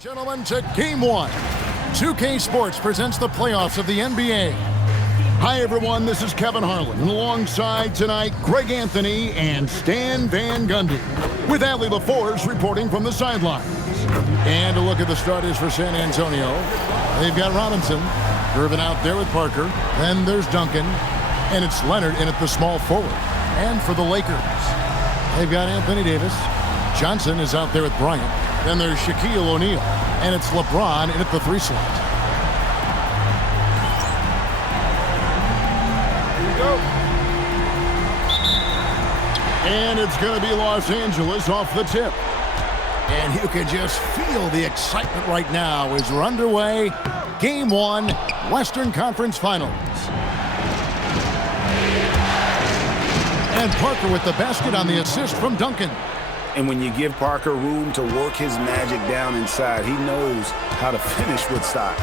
Gentlemen, to Game 1. 2K Sports presents the playoffs of the NBA. Hi, everyone. This is Kevin Harlan. And alongside tonight, Greg Anthony and Stan Van Gundy. With Allie LaForce reporting from the sidelines. And a look at the starters for San Antonio. They've got Robinson. Irvin out there with Parker. Then there's Duncan. And it's Leonard in at the small forward. And for the Lakers, they've got Anthony Davis. Johnson is out there with Bryant. Then there's Shaquille O'Neal. And it's LeBron in at the 3 slot. Here we go. And it's going to be Los Angeles off the tip. And you can just feel the excitement right now as we're underway. Game 1, Western Conference Finals. And Parker with the basket on the assist from Duncan. And when you give Parker room to work his magic down inside, he knows how to finish with style.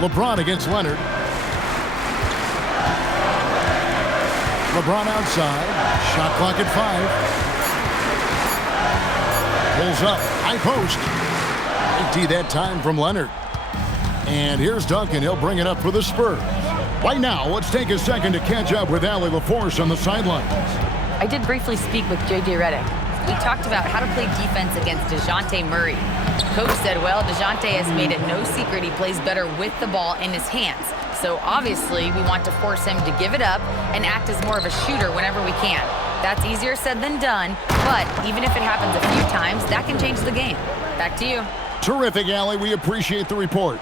LeBron against Leonard. LeBron outside. Shot clock at 5. Pulls up. High post. Empty that time from Leonard. And here's Duncan. He'll bring it up for the Spurs. Right now, let's take a second to catch up with Allie LaForce on the sidelines. I did briefly speak with J.J. Redick. We talked about how to play defense against DeJounte Murray. Coach said, well, DeJounte has made it no secret he plays better with the ball in his hands. So obviously, we want to force him to give it up and act as more of a shooter whenever we can. That's easier said than done, but even if it happens a few times, that can change the game. Back to you. Terrific, Allie. We appreciate the report.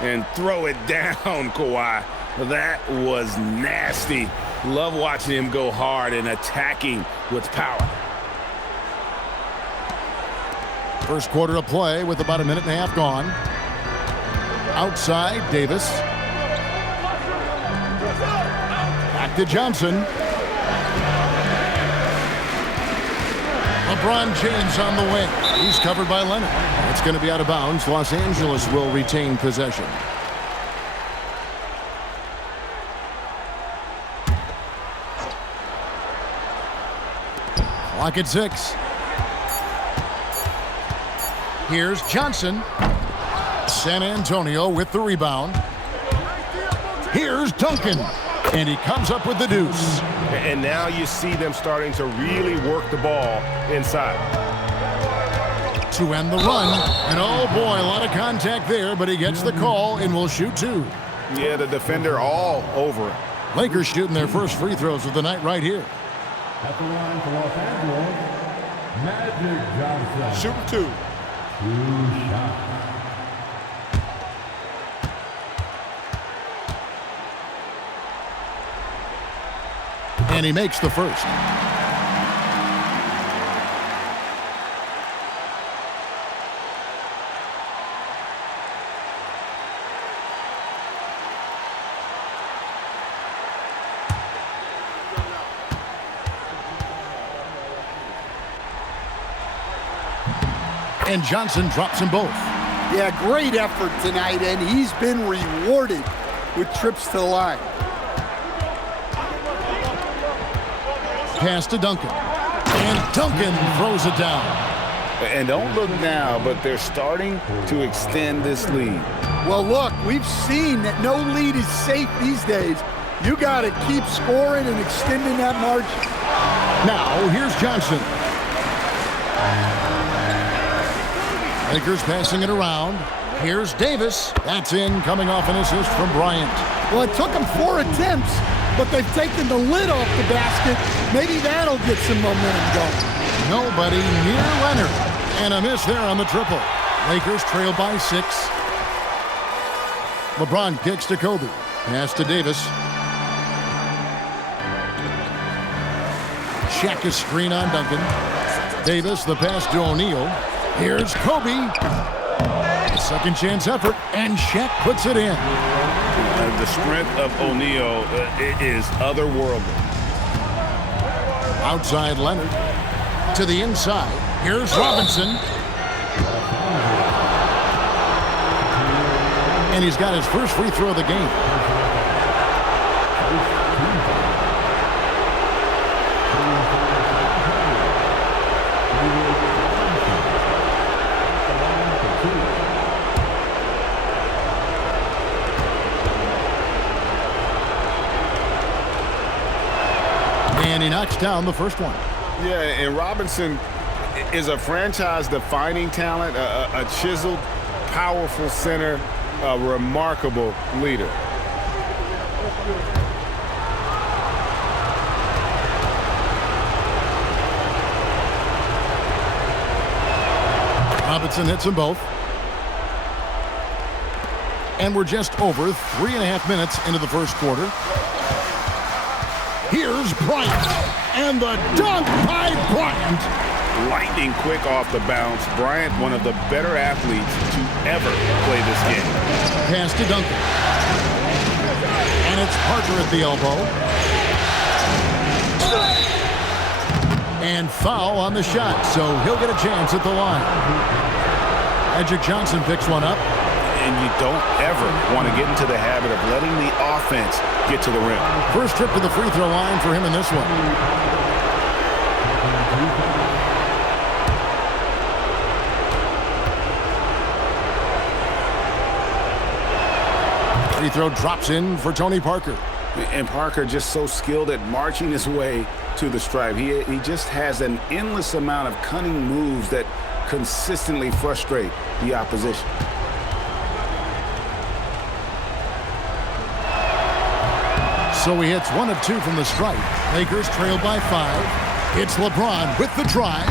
And throw it down, Kawhi. That was nasty. Love watching him go hard and attacking with power. First quarter of play with about a minute and a half gone. Outside, Davis. Back to Johnson. LeBron James on the wing. He's covered by Leonard. It's going to be out of bounds. Los Angeles will retain possession. Clock at 6. Here's Johnson. San Antonio with the rebound. Here's Duncan. And he comes up with the deuce. And now you see them starting to really work the ball inside. To end the run. And oh boy, a lot of contact there, but he gets the call and will shoot 2. Yeah, the defender all over it. Lakers shooting their first free throws of the night right here. At the line for Los Angeles, Magic Johnson. Shooting 2. 2 shots. And he makes the first. And Johnson drops them both. Yeah, great effort tonight, and he's been rewarded with trips to the line. Pass to Duncan. And Duncan throws it down. And don't look now, but they're starting to extend this lead. Well, look, we've seen that no lead is safe these days. You got to keep scoring and extending that margin. Now, here's Johnson. Lakers passing it around. Here's Davis. That's in, coming off an assist from Bryant. Well, it took them 4 attempts, but they've taken the lid off the basket. Maybe that'll get some momentum going. Nobody near Leonard. And a miss there on the triple. Lakers trail by 6. LeBron kicks to Kobe. Pass to Davis. Shaq is screen on Duncan. Davis, the pass to O'Neal. Here's Kobe. A second chance effort, and Shaq puts it in. The strength of O'Neal is otherworldly. Outside Leonard. To the inside. Here's Robinson. And he's got his first free throw of the game. he knocks down the first one. Yeah, and Robinson is a franchise-defining talent, a chiseled, powerful center, a remarkable leader. Robinson hits them both. And we're just over 3.5 minutes into the first quarter. Here's Bryant. And the dunk by Bryant. Lightning quick off the bounce. Bryant, one of the better athletes to ever play this game. Pass to Duncan. And it's Parker at the elbow. And foul on the shot, so he'll get a chance at the line. Magic Johnson picks one up. And you don't ever want to get into the habit of letting the offense get to the rim. First trip to the free throw line for him in this one. Free throw drops in for Tony Parker. And Parker just so skilled at marching his way to the stripe. He just has an endless amount of cunning moves that consistently frustrate the opposition. So he hits 1 of 2 from the stripe. Lakers trailed by 5. It's LeBron with the drive,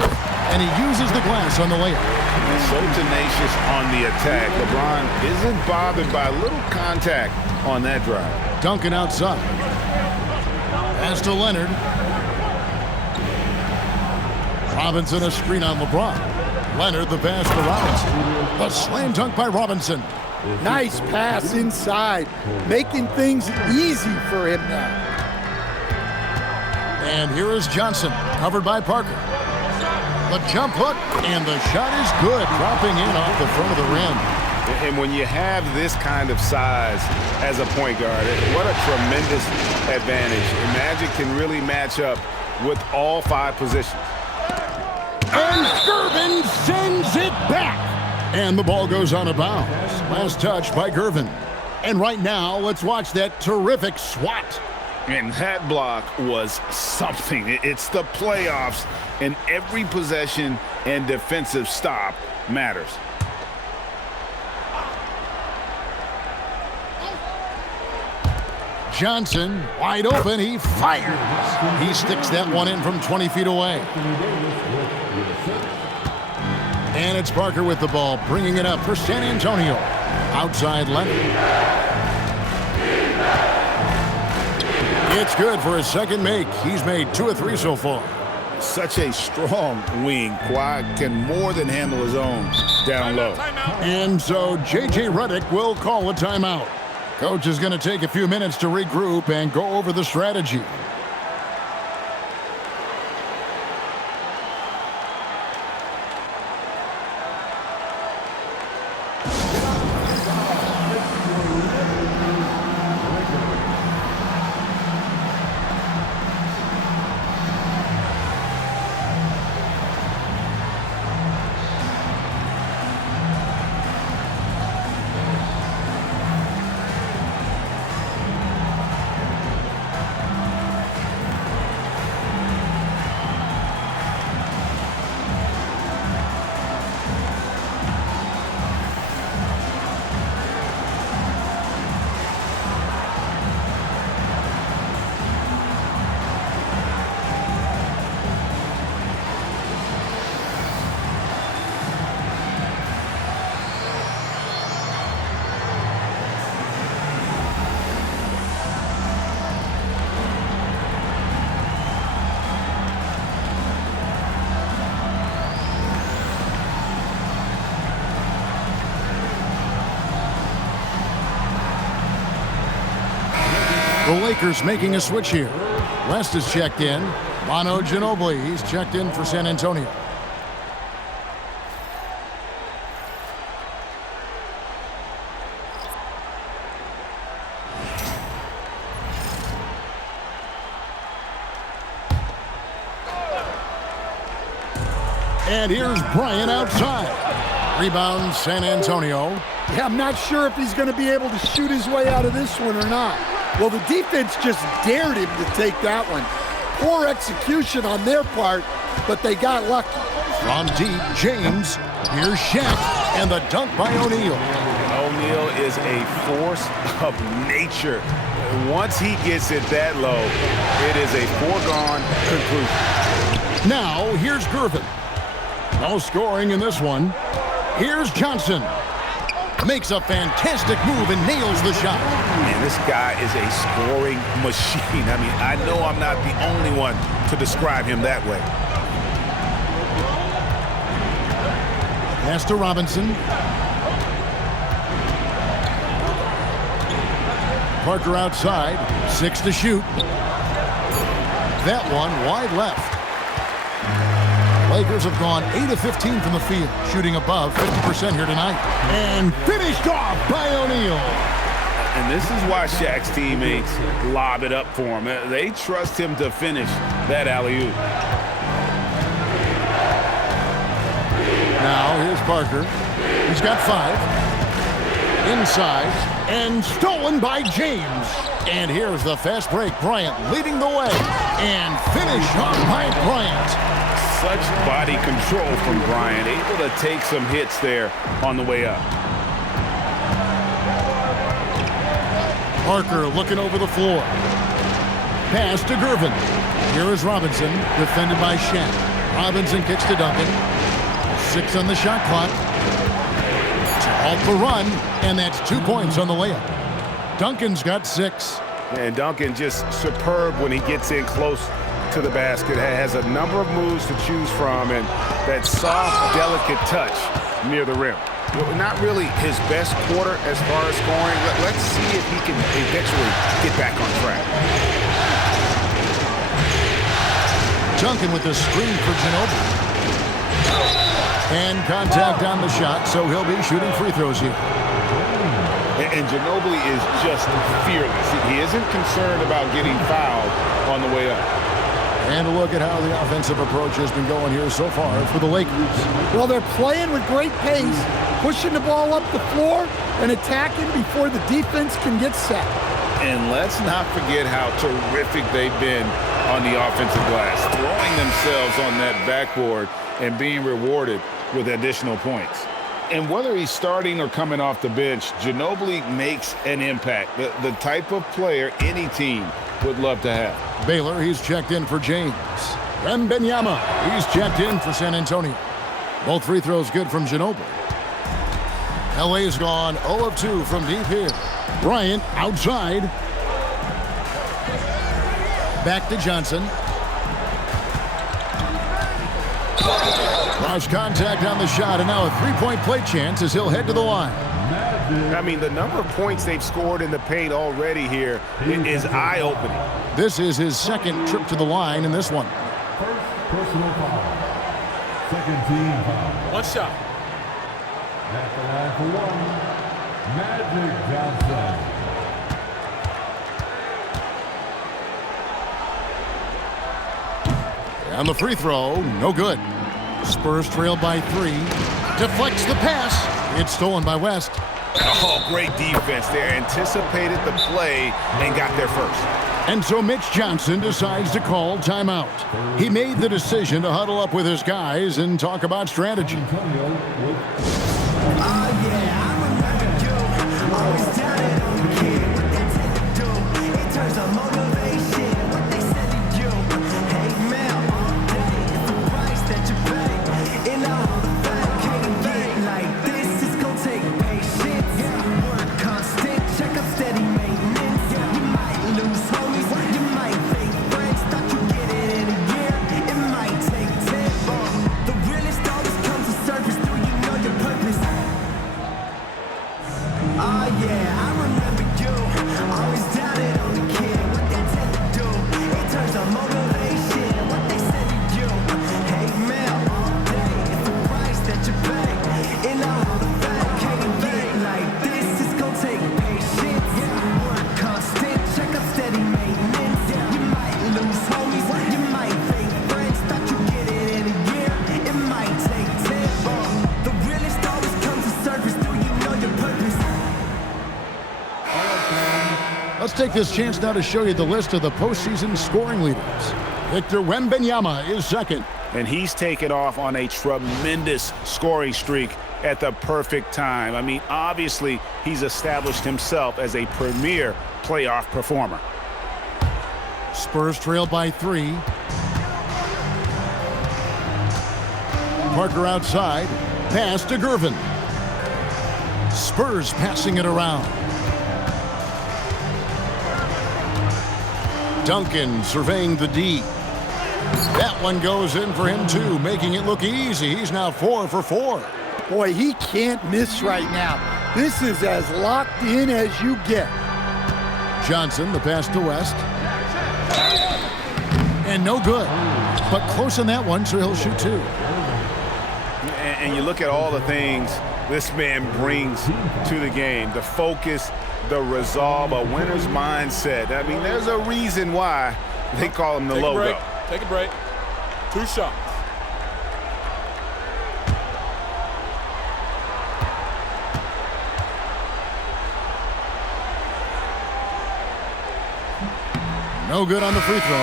and he uses the glass on the layup. And so tenacious on the attack. LeBron isn't bothered by a little contact on that drive. Duncan outside. Pass to Leonard. Robinson a screen on LeBron. Leonard the pass to Robinson. The slam dunk by Robinson. Nice pass inside, making things easy for him now. And here is Johnson, covered by Parker. The jump hook, and the shot is good, dropping in off the front of the rim. And when you have this kind of size as a point guard, what a tremendous advantage. And Magic can really match up with all 5 positions. And Gervin sends it back. And the ball goes out of bounds. Last touch by Gervin. And right now, let's watch that terrific swat. And that block was something. It's the playoffs, and every possession and defensive stop matters. Johnson, wide open, he fires. He sticks that one in from 20 feet away. And it's Parker with the ball, bringing it up for San Antonio. Outside Leonard. It's good for his second make. He's made 2 of 3 so far. Such a strong wing. Kawhi can more than handle his own down low. And so J.J. Redick will call a timeout. Coach is going to take a few minutes to regroup and go over the strategy. The Lakers making a switch here. West is checked in. Manu Ginobili, he's checked in for San Antonio. And here's Bryant outside. Rebound San Antonio. Yeah, I'm not sure if he's going to be able to shoot his way out of this one or not. Well, the defense just dared him to take that one. Poor execution on their part, but they got lucky. From deep, James. Here's Shaq, and the dunk by O'Neal. O'Neal is a force of nature. Once he gets it that low, it is a foregone conclusion. Now, here's Gervin. No scoring in this one. Here's Johnson. Makes a fantastic move and nails the shot. Man, this guy is a scoring machine. I mean, I know I'm not the only one to describe him that way. Pass to Robinson. Parker outside. 6 to shoot. That one wide left. Lakers have gone 8 of 15 from the field, shooting above 50% here tonight. And finished off by O'Neal. And this is why Shaq's teammates lob it up for him. They trust him to finish that alley-oop. Now here's Parker. He's got 5. Inside. And stolen by James. And here's the fast break. Bryant leading the way. And finish off by Bryant. Such body control from Bryant, able to take some hits there on the way up. Parker looking over the floor. Pass to Gervin. Here is Robinson, defended by Shaq. Robinson kicks to Duncan. 6 on the shot clock. To halt the run, and that's 2 points on the layup. Duncan's got 6. And Duncan just superb when he gets in close to the basket, has a number of moves to choose from, and that soft, delicate touch near the rim. Not really his best quarter as far as scoring. Let's see if he can eventually get back on track. Duncan with the screen for Ginobili. And contact on the shot, so he'll be shooting free throws here. And Ginobili is just fearless. He isn't concerned about getting fouled on the way up. And a look at how the offensive approach has been going here so far for the Lakers. Well, they're playing with great pace, pushing the ball up the floor and attacking before the defense can get set. And let's not forget how terrific they've been on the offensive glass, throwing themselves on that backboard and being rewarded with additional points. And whether he's starting or coming off the bench, Ginobili makes an impact, the type of player any team would love to have. Baylor, he's checked in for James. Wembanyama, he's checked in for San Antonio. Both free throws good from Ginobili. LA's gone 0 of 2 from deep here. Bryant outside. Back to Johnson. Cross contact on the shot, and now a three-point play chance as he'll head to the line. I mean, the number of points they've scored in the paint already here is eye-opening. This is his second trip to the line in this one. First personal foul. Second team foul. One shot. At the line for one, Magic Johnson. And the free throw, no good. Spurs trailed by 3. Deflects the pass. It's stolen by West. Oh, great defense there. Anticipated the play and got there first. And so Mitch Johnson decides to call timeout. He made the decision to huddle up with his guys and talk about strategy. Let's take this chance now to show you the list of the postseason scoring leaders. Victor Wembanyama is second. And he's taken off on a tremendous scoring streak at the perfect time. I mean, obviously, he's established himself as a premier playoff performer. Spurs trail by 3. Parker outside. Pass to Gervin. Spurs passing it around. Duncan surveying the D. That one goes in for him too, making it look easy. He's now 4 for 4. Boy, he can't miss right now. This is as locked in as you get. Johnson, the pass to West. And no good. But close on that one, so he'll shoot 2. And you look at all the things this man brings to the game. The focus, the resolve, a winner's mindset. I mean, there's a reason why they call him the logo. Take a break. 2 shots. No good on the free throw.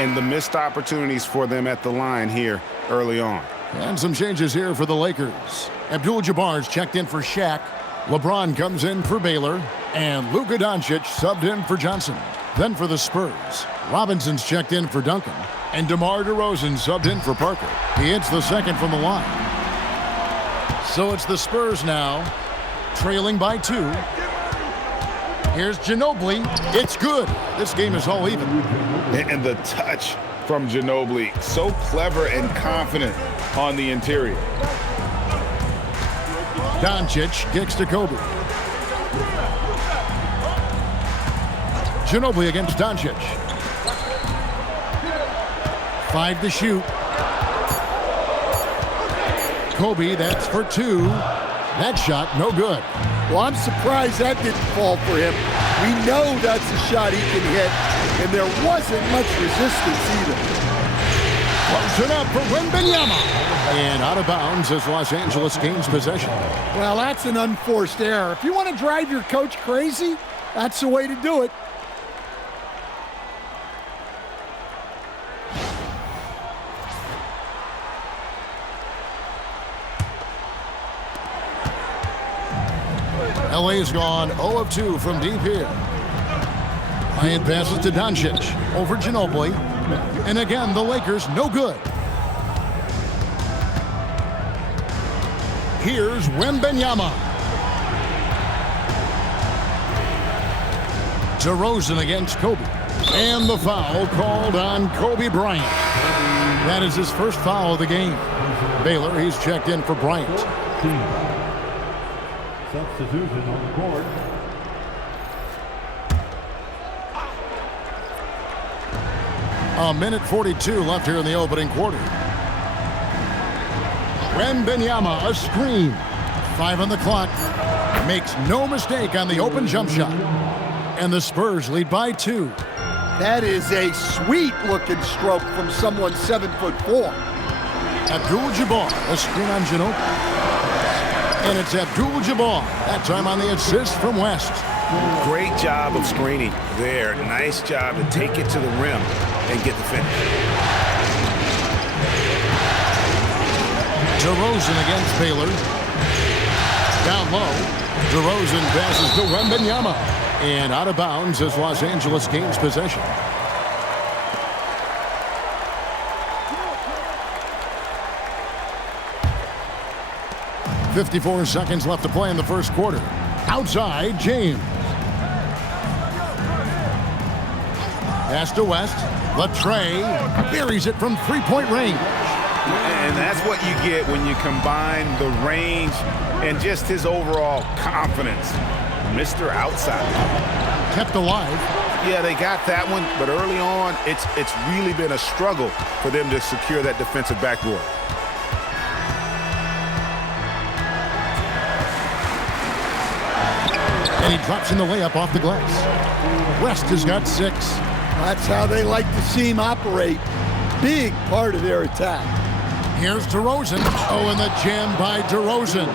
And the missed opportunities for them at the line here early on. And some changes here for the Lakers. Abdul-Jabbar's checked in for Shaq. LeBron comes in for Baylor. And Luka Doncic subbed in for Johnson. Then for the Spurs, Robinson's checked in for Duncan. And DeMar DeRozan subbed in for Parker. He hits the second from the line. So it's the Spurs now, trailing by 2. Here's Ginobili. It's good. This game is all even. And the touch from Ginobili, so clever and confident on the interior. Doncic kicks to Kobe. Ginobili against Doncic. 5 to shoot. Kobe, that's for 2. That shot, no good. Well, I'm surprised that didn't fall for him. We know that's a shot he can hit, and there wasn't much resistance either. Close enough for Wembanyama. And out of bounds as Los Angeles gains possession. Well, that's an unforced error. If you want to drive your coach crazy, that's the way to do it. LA's gone 0 of 2 from deep here. Bryant passes to Doncic over Ginobili. And again, the Lakers no good. Here's Wembanyama. DeRozan against Kobe. And the foul called on Kobe Bryant. That is his first foul of the game. Baylor, he's checked in for Bryant. Substitution on the court. A minute 42 left here in the opening quarter. Wembanyama, a screen. 5 on the clock. Makes no mistake on the open jump shot. And the Spurs lead by 2. That is a sweet-looking stroke from someone 7'4". Abdul-Jabbar, a screen on Ginobili. And it's Abdul-Jabbar, that time on the assist from West. Great job of screening there. Nice job to take it to the rim and get the finish. DeRozan against Baylor. Down low, DeRozan passes to Wembanyama. And out of bounds as Los Angeles gains possession. .54 seconds left to play in the first quarter. Outside, James. Pass to West. Latrey buries it from three-point range. And that's what you get when you combine the range and just his overall confidence. Mr. Outside. Kept alive. Yeah, they got that one, but early on, it's really been a struggle for them to secure that defensive backboard. And he drops in the layup off the glass. West has got 6. That's how they like to see him operate. Big part of their attack. Here's DeRozan. Oh, and the jam by DeRozan.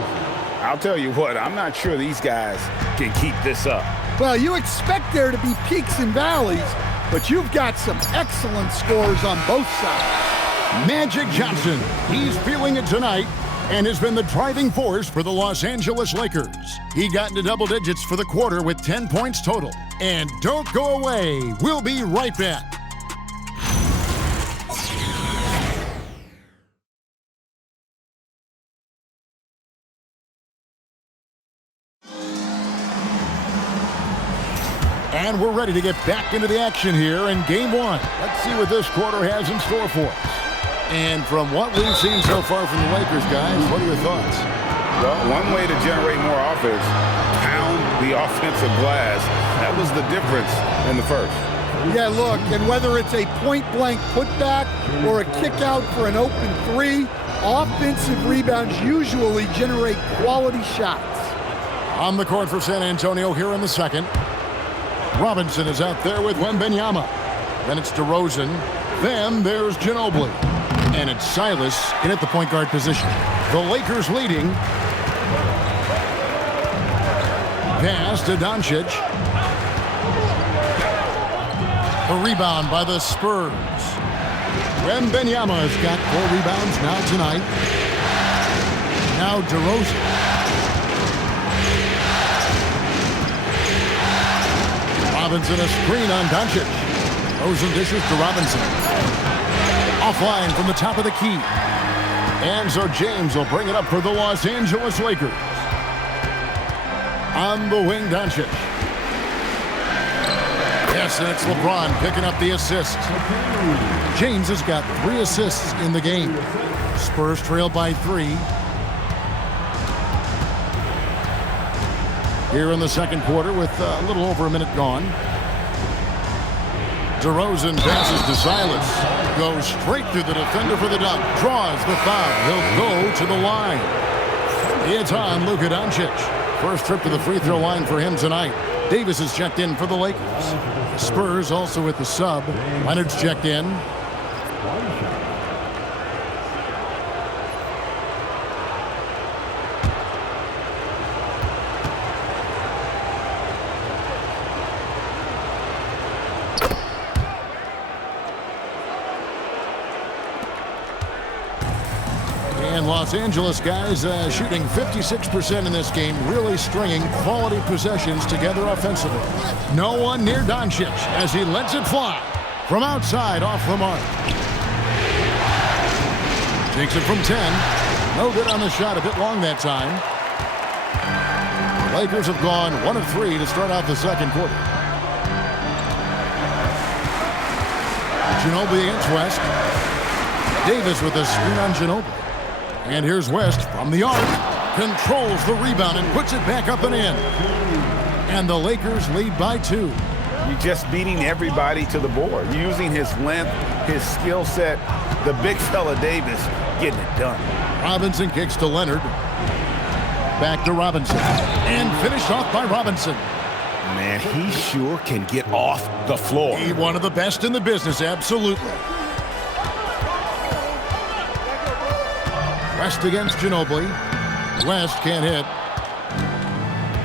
I'll tell you what, I'm not sure these guys can keep this up. Well, you expect there to be peaks and valleys, but you've got some excellent scores on both sides. Magic Johnson, he's feeling it tonight and has been the driving force for the Los Angeles Lakers. He got into double digits for the quarter with 10 points total. And don't go away. We'll be right back. And we're ready to get back into the action here in Game 1. Let's see what this quarter has in store for us. And from what we've seen so far from the Lakers, guys, what are your thoughts? Well, one way to generate more offense, pound the offensive glass. That was the difference in the first. Yeah, look, and whether it's a point-blank putback or a kick out for an open three, offensive rebounds usually generate quality shots. On the court for San Antonio here in the second. Robinson is out there with Wembanyama. Then it's DeRozan. Then there's Ginobili. And it's Silas in at the point guard position. The Lakers leading. Pass to Doncic. The rebound by the Spurs. Wembanyama has got 4 rebounds now tonight. Now DeRozan. Robinson a screen on Doncic. DeRozan dishes to Robinson. Offline from the top of the key. And so James will bring it up for the Los Angeles Lakers. On the wing, Doncic. Yes, and it's LeBron picking up the assist. James has got 3 assists in the game. Spurs trail by 3. Here in the second quarter with a little over a minute gone. DeRozan passes to Silas. Goes straight through the defender for the dunk. Draws the foul. He'll go to the line. It's on Luka Doncic. First trip to the free throw line for him tonight. Davis is checked in for the Lakers. The Spurs also with the sub. Leonard's checked in. And Los Angeles guys shooting 56% in this game, really stringing quality possessions together offensively. No one near Doncic as he lets it fly from outside off the mark. Takes it from 10. No good on the shot, a bit long that time. Lakers have gone 1 of 3 to start out the second quarter. Ginobili against West. Davis with a screen on Ginobili. And here's West from the arc. Controls the rebound and puts it back up and in. And the Lakers lead by 2. You're just beating everybody to the board. Using his length, his skill set. The big fella Davis getting it done. Robinson kicks to Leonard. Back to Robinson. And finished off by Robinson. Man, he sure can get off the floor. He's one of the best in the business, absolutely. West against Ginobili. West can't hit.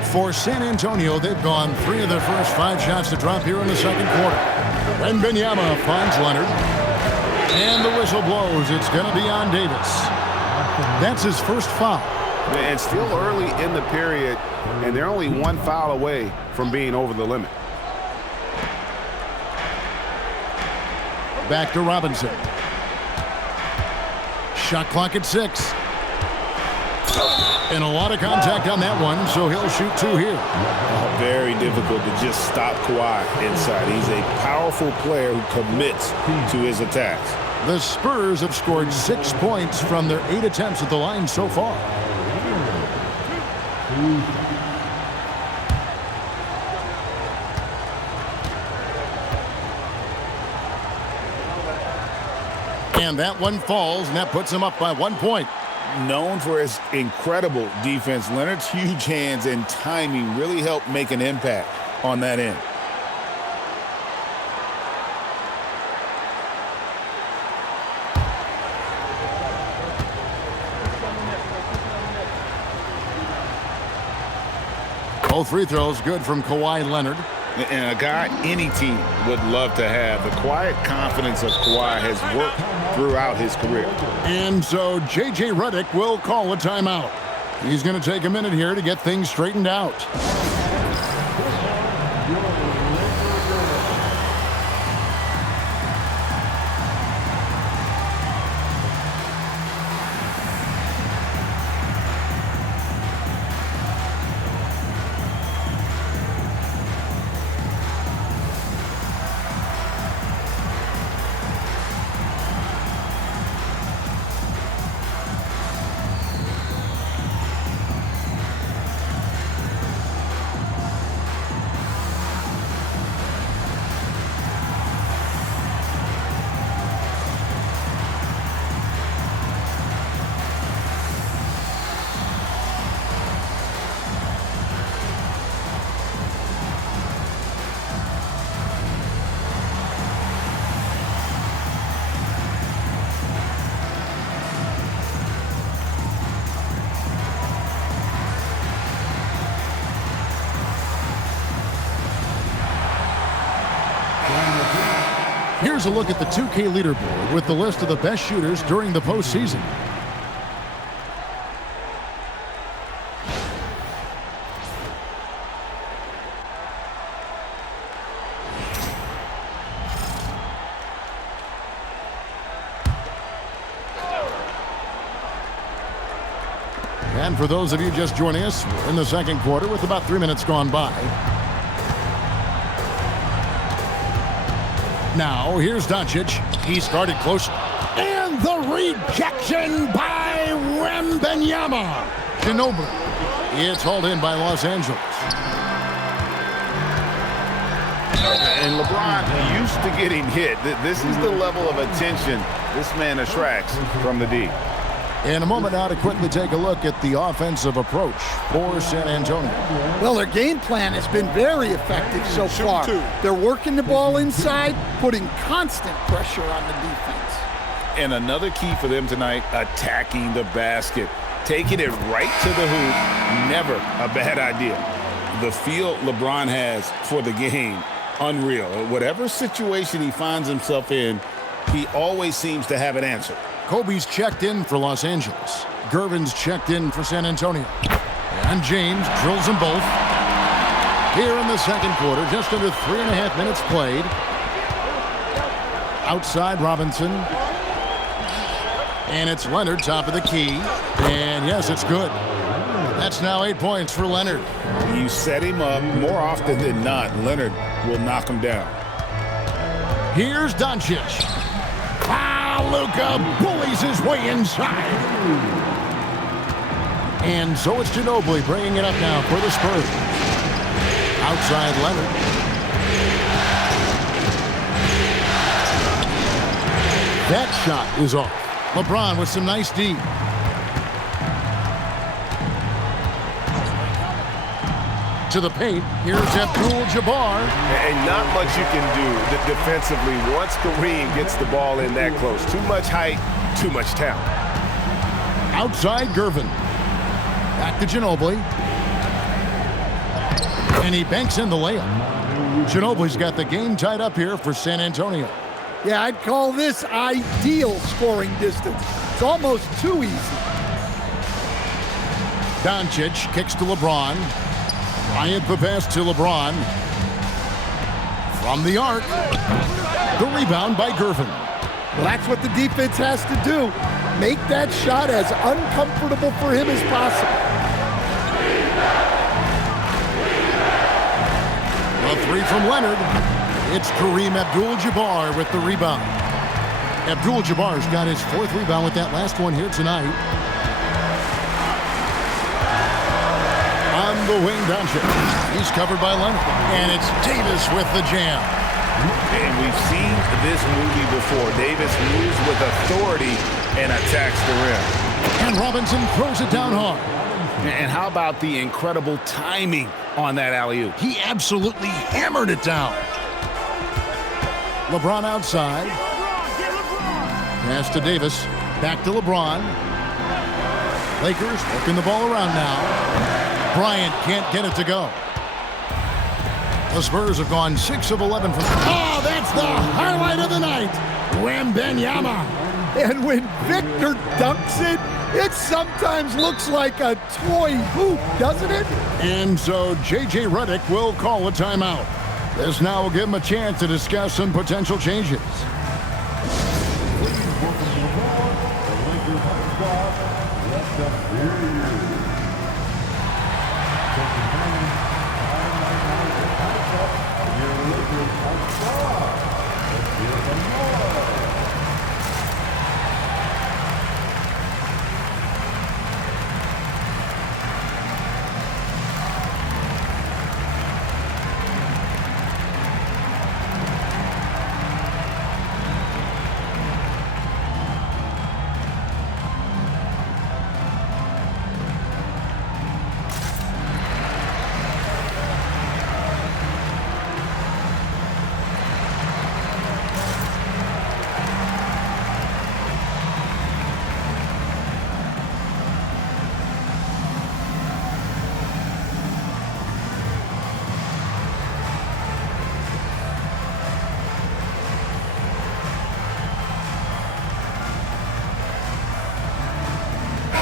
For San Antonio, they've gone 3 of their first 5 shots to drop here in the second quarter. Wembanyama finds Leonard. And the whistle blows. It's going to be on Davis. That's his first foul. And still early in the period, and they're only 1 foul away from being over the limit. Back to Robinson. Shot clock at 6. And a lot of contact on that one, so he'll shoot 2 here. Very difficult to just stop Kawhi inside. He's a powerful player who commits to his attacks. The Spurs have scored 6 points from their 8 attempts at the line so far. And that one falls, and that puts him up by 1 point. Known for his incredible defense, Leonard's huge hands and timing really helped make an impact on that end. Both free throws good from Kawhi Leonard. And a guy any team would love to have. The quiet confidence of Kawhi has worked throughout his career. And so J.J. Redick will call a timeout. He's going to take a minute here to get things straightened out. Here's a look at the 2K leaderboard with the list of the best shooters during the postseason. And for those of you just joining us, we're in the second quarter with about 3 minutes gone by. Now, here's Doncic. He started close. And the rejection by Wembanyama. Ginobili. It's hauled in by Los Angeles. And LeBron used to getting hit. This is the level of attention this man attracts from the D. In a moment now to quickly take a look at the offensive approach for San Antonio. Well, their game plan has been very effective so far. They're working the ball inside, putting constant pressure on the defense. And another key for them tonight, attacking the basket. Taking it right to the hoop, never a bad idea. The feel LeBron has for the game, unreal. Whatever situation he finds himself in, he always seems to have an answer. Kobe's checked in for Los Angeles. Gervin's checked in for San Antonio. And James drills them both. Here in the second quarter, just under 3.5 minutes played. Outside Robinson. And it's Leonard, top of the key. And yes, it's good. That's now 8 points for Leonard. You set him up more often than not. Leonard will knock him down. Here's Doncic. Luka bullies his way inside. And so it's Ginobili bringing it up now for the Spurs. Outside Leonard. That shot is off. LeBron with some nice D. To the paint. Here's Abdul-Jabbar. And not much you can do defensively once Kareem gets the ball in that close. Too much height, too much talent. Outside Gervin. Back to Ginobili. And he banks in the layup. Ginobili's got the game tied up here for San Antonio. Yeah, I'd call this ideal scoring distance. It's almost too easy. Doncic kicks to LeBron. Bryant the pass to LeBron. From the arc. The rebound by Gervin. Well, that's what the defense has to do. Make that shot as uncomfortable for him as possible. A three from Leonard. It's Kareem Abdul-Jabbar with the rebound. Abdul-Jabbar's got his 4th rebound with that last one here tonight. On the wing, Doncic. He's covered by Leonard. And it's Davis with the jam. And we've seen this movie before. Davis moves with authority and attacks the rim. And Robinson throws it down hard. And how about the incredible timing on that alley-oop? He absolutely hammered it down. LeBron outside. Pass to Davis. Back to LeBron. Lakers working the ball around now. Bryant can't get it to go. The Spurs have gone 6 of 11 from... Oh, that's the highlight of the night. Wembanyama. And when Victor dunks it, it sometimes looks like a toy hoop, doesn't it? And so J.J. Redick will call a timeout. This now will give him a chance to discuss some potential changes.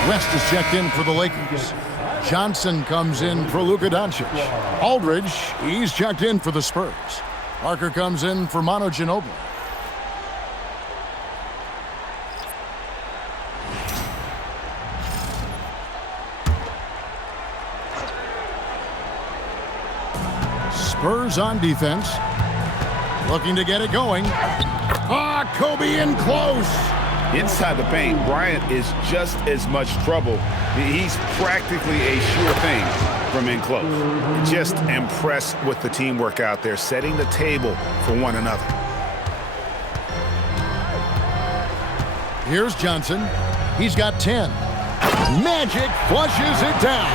West is checked in for the Lakers. Johnson comes in for Luka Doncic. Aldridge, he's checked in for the Spurs. Parker comes in for Manu Ginobili. Spurs on defense. Looking to get it going. Ah, Kobe in close. Inside the paint, Bryant is just as much trouble. He's practically a sure thing from in close. Just impressed with the teamwork out there, setting the table for one another. Here's Johnson. He's got 10. Magic flushes it down.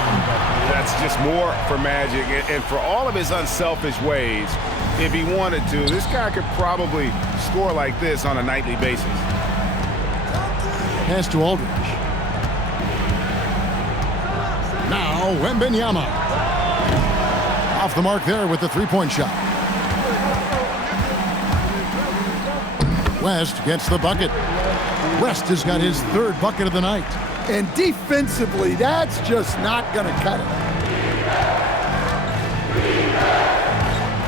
That's just more for Magic. And for all of his unselfish ways, if he wanted to, this guy could probably score like this on a nightly basis. Pass to Aldridge. Now Wembanyama. Off the mark there with the three-point shot. West gets the bucket. West has got his third bucket of the night. And defensively, that's just not going to cut it.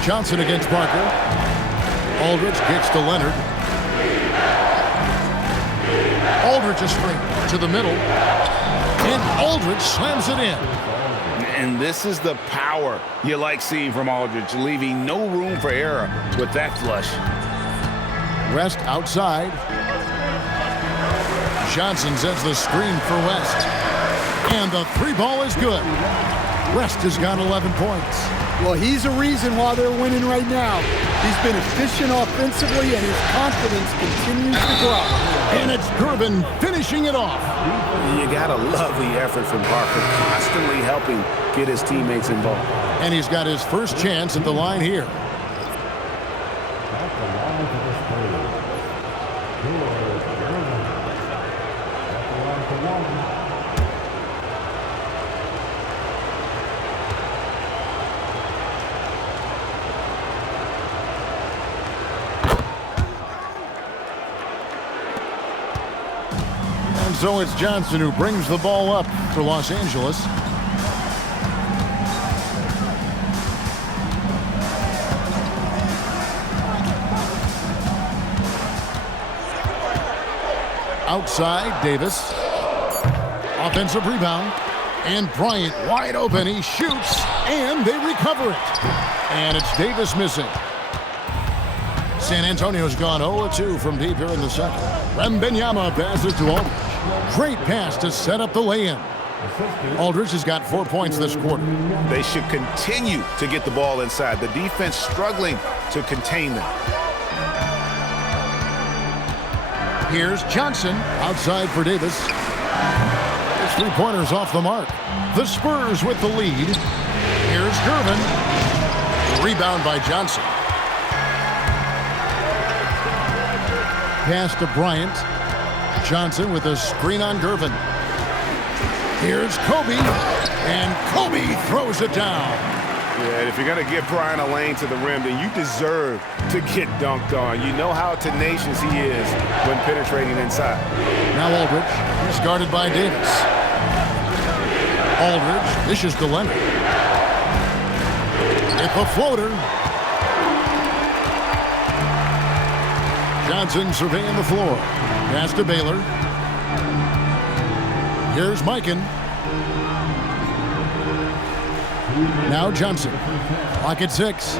Johnson against Parker. Aldridge gets to Leonard. Aldridge is free to the middle. And Aldridge slams it in. And this is the power you like seeing from Aldridge, leaving no room for error with that flush. West outside. Johnson sets the screen for West. And the three ball is good. West has got 11 points. Well, he's a reason why they're winning right now. He's been efficient offensively, and his confidence continues to grow. And it's Gervin finishing it off. You gotta love the effort from Parker, constantly helping get his teammates involved. And he's got his first chance at the line here. So it's Johnson who brings the ball up for Los Angeles. Outside, Davis. Offensive rebound. And Bryant wide open. He shoots, and they recover it. And it's Davis missing. San Antonio's gone 0-2 from deep here in the second. Wembanyama passes to Aldridge. Great pass to set up the lay-in. Aldridge has got 4 points this quarter. They should continue to get the ball inside. The defense struggling to contain them. Here's Johnson outside for Davis. His three-pointers off the mark. The Spurs with the lead. Here's Gervin. Rebound by Johnson. Pass to Bryant. Johnson with a screen on Gervin. Here's Kobe. And Kobe throws it down. Yeah, and if you're going to give Brian a lane to the rim, then you deserve to get dunked on. You know how tenacious he is when penetrating inside. Now Aldridge. He's guarded by Davis. Aldridge dishes to Leonard. It's a floater. Johnson surveying the floor. Pass to Baylor. Here's Mikan. Now Johnson. Clock at 6.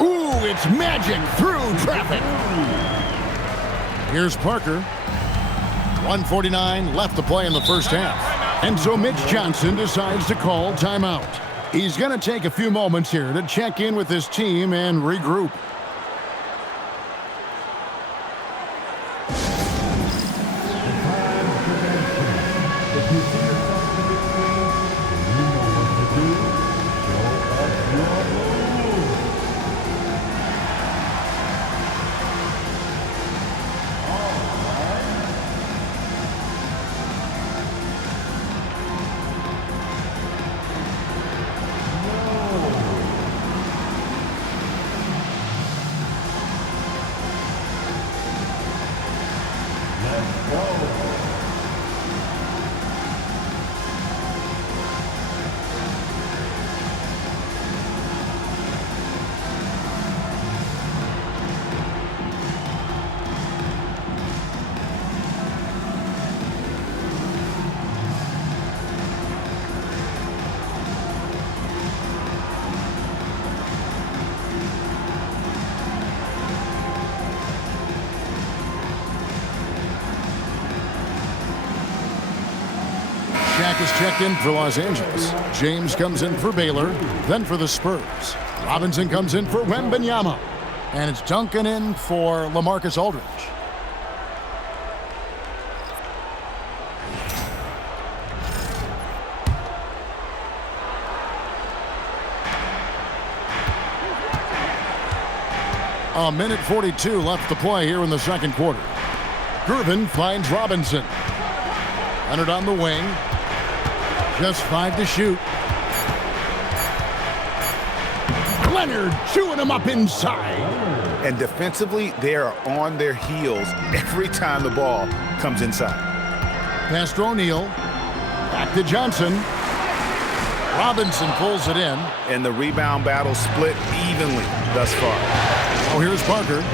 Ooh, it's magic through traffic. Here's Parker. 1:49 left to play in the first half. And so Mitch Johnson decides to call timeout. He's going to take a few moments here to check in with his team and regroup. Shaq is checked in for Los Angeles. James comes in for Baylor, then for the Spurs. Robinson comes in for Wembanyama. And it's Duncan in for LaMarcus Aldridge. A minute 42 left to play here in the second quarter. Gervin finds Robinson. Leonard on the wing. Just 5 to shoot. Leonard chewing him up inside. And defensively, they are on their heels every time the ball comes inside. Pass to O'Neal. Back to Johnson. Robinson pulls it in. And the rebound battle split evenly thus far. Oh, here's Parker.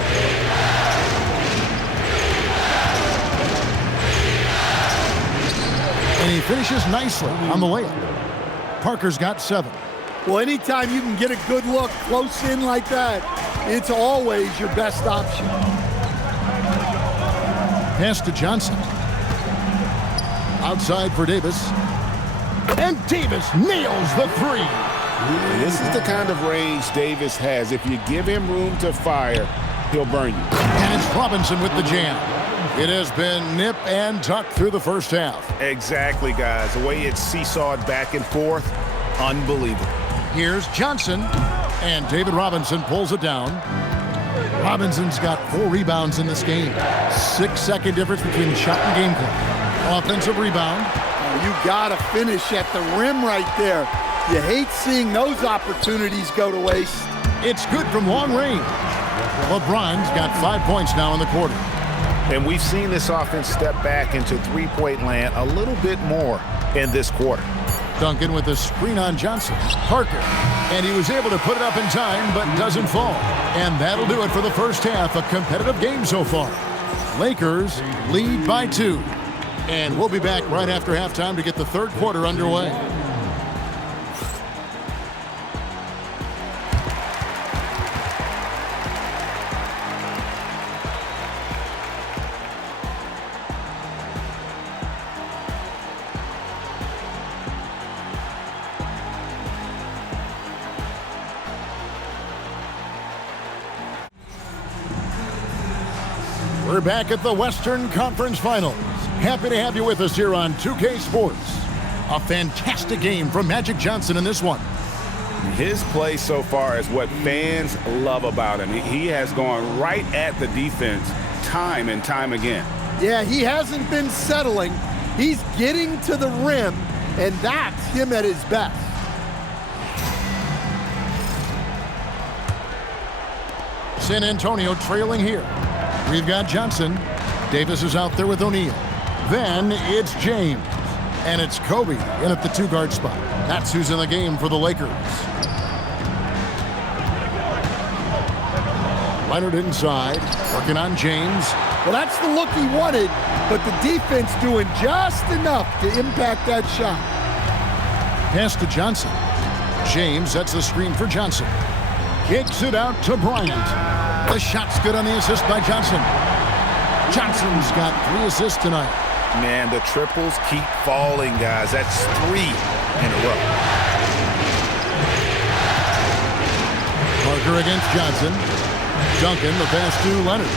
And he finishes nicely on the layup. Parker's got 7. Well, anytime you can get a good look close in like that, it's always your best option. Pass to Johnson. Outside for Davis. And Davis nails the 3. This is the kind of range Davis has. If you give him room to fire, he'll burn you. And it's Robinson with the jam. It has been nip and tuck through the first half. Exactly, guys. The way it's seesawed back and forth, unbelievable. Here's Johnson. And David Robinson pulls it down. Robinson's got 4 rebounds in this game. 6-second difference between the shot and game clock. Offensive rebound. You got to finish at the rim right there. You hate seeing those opportunities go to waste. It's good from long range. LeBron's got 5 points now in the quarter. And we've seen this offense step back into three-point land a little bit more in this quarter. Duncan with a screen on Johnson. Parker. And he was able to put it up in time, but doesn't fall. And that'll do it for the first half. A competitive game so far. Lakers lead by 2. And we'll be back right after halftime to get the third quarter underway. We're back at the Western Conference Finals. Happy to have you with us here on 2K Sports. A fantastic game from Magic Johnson in this one. His play so far is what fans love about him. He has gone right at the defense time and time again. Yeah, he hasn't been settling. He's getting to the rim, and that's him at his best. San Antonio trailing here. We've got Johnson. Davis is out there with O'Neal. Then it's James. And it's Kobe in at the 2-guard spot. That's who's in the game for the Lakers. Leonard inside, working on James. Well, that's the look he wanted, but the defense doing just enough to impact that shot. Pass to Johnson. James sets the screen for Johnson. Kicks it out to Bryant. The shot's good on the assist by Johnson. Johnson's got 3 assists tonight. Man, the triples keep falling, guys. That's 3 in a row. Parker against Johnson. Duncan, the pass to Leonard.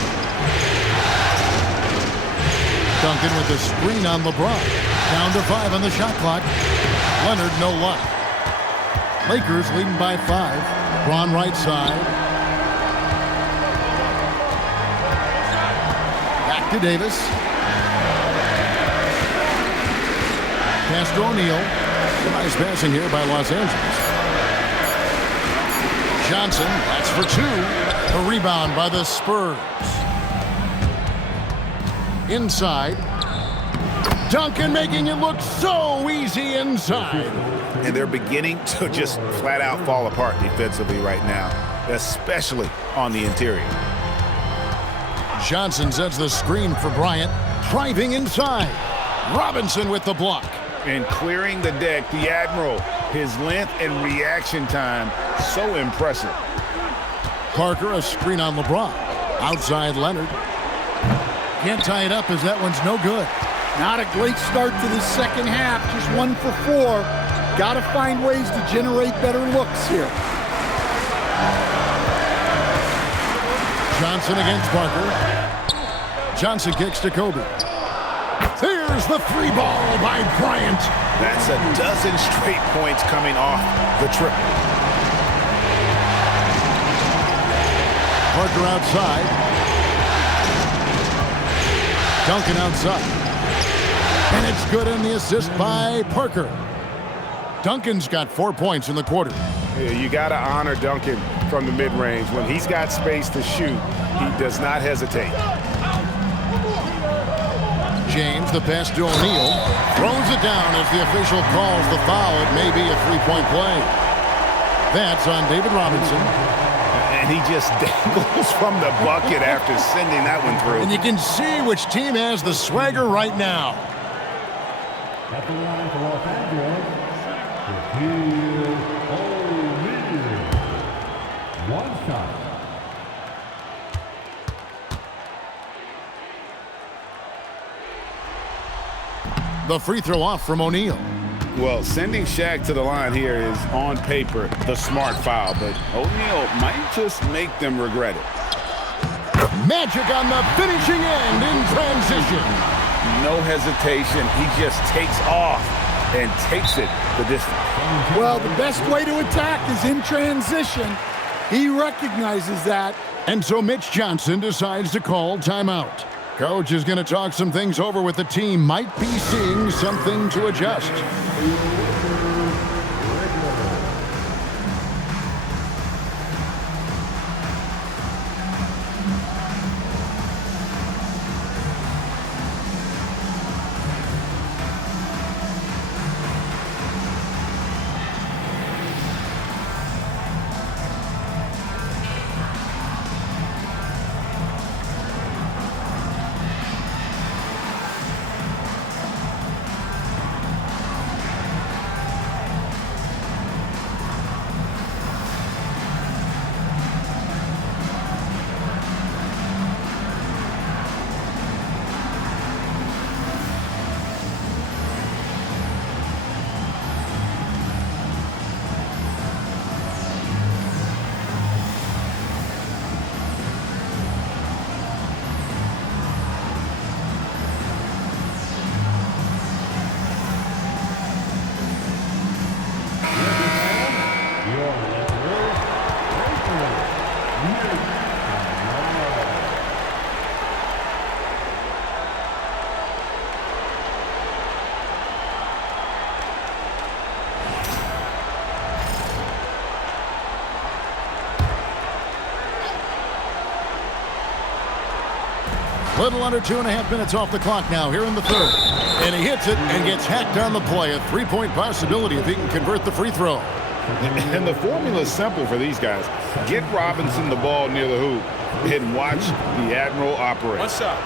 Duncan with the screen on LeBron. Down to 5 on the shot clock. Leonard, no luck. Lakers leading by 5. LeBron right side. Back to Davis. Pass to O'Neal. Nice passing here by Los Angeles. Johnson, that's for 2. A rebound by the Spurs. Inside. Duncan making it look so easy inside. And they're beginning to just flat out fall apart defensively right now, especially on the interior. Johnson sets the screen for Bryant. Driving inside. Robinson with the block. And clearing the deck, the Admiral. His length and reaction time, so impressive. Parker, a screen on LeBron. Outside Leonard. Can't tie it up as that one's no good. Not a great start to the second half, just 1 for 4. Got to find ways to generate better looks here. Johnson against Parker. Johnson kicks to Kobe. There's the 3 ball by Bryant. That's a dozen straight points coming off the triple. Parker outside. Duncan outside. And it's good in the assist by Parker. Duncan's got 4 points in the quarter. Yeah, you got to honor Duncan from the mid-range. When he's got space to shoot, he does not hesitate. James, the pass to O'Neal. Throws it down as the official calls the foul. It may be a 3-point play. That's on David Robinson. And he just dangles from the bucket after sending that one through. And you can see which team has the swagger right now. At the line for Los Angeles, Shaquille O'Neal. 1 shot. The free throw off from O'Neal. Well, sending Shaq to the line here is, on paper, the smart foul, but O'Neal might just make them regret it. Magic on the finishing end in transition. No hesitation. He just takes off and takes it the distance. Well, the best way to attack is in transition. He recognizes that. And so Mitch Johnson decides to call timeout. Coach is going to talk some things over with the team. Might be seeing something to adjust. Little under 2.5 minutes off the clock now here in the third. And he hits it and gets hacked on the play. A three-point possibility if he can convert the free throw. And the formula is simple for these guys. Get Robinson the ball near the hoop and watch the Admiral operate. One shot.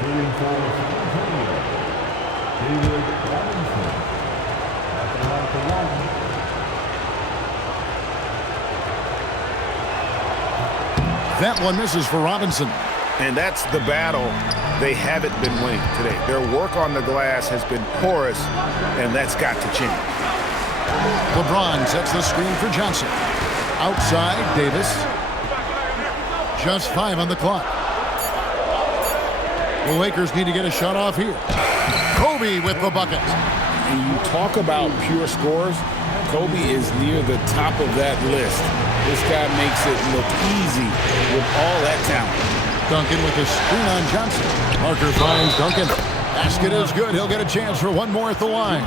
Shooting for San Antonio, David Robinson. At the line for one. That one misses for Robinson. And that's the battle they haven't been winning today. Their work on the glass has been porous, and that's got to change. LeBron sets the screen for Johnson. Outside, Davis. Just 5 on the clock. The Lakers need to get a shot off here. Kobe with the bucket. And you talk about pure scores, Kobe is near the top of that list. This guy makes it look easy with all that talent. Duncan with the screen on Johnson. Parker finds Duncan. Basket is good. He'll get a chance for one more at the line.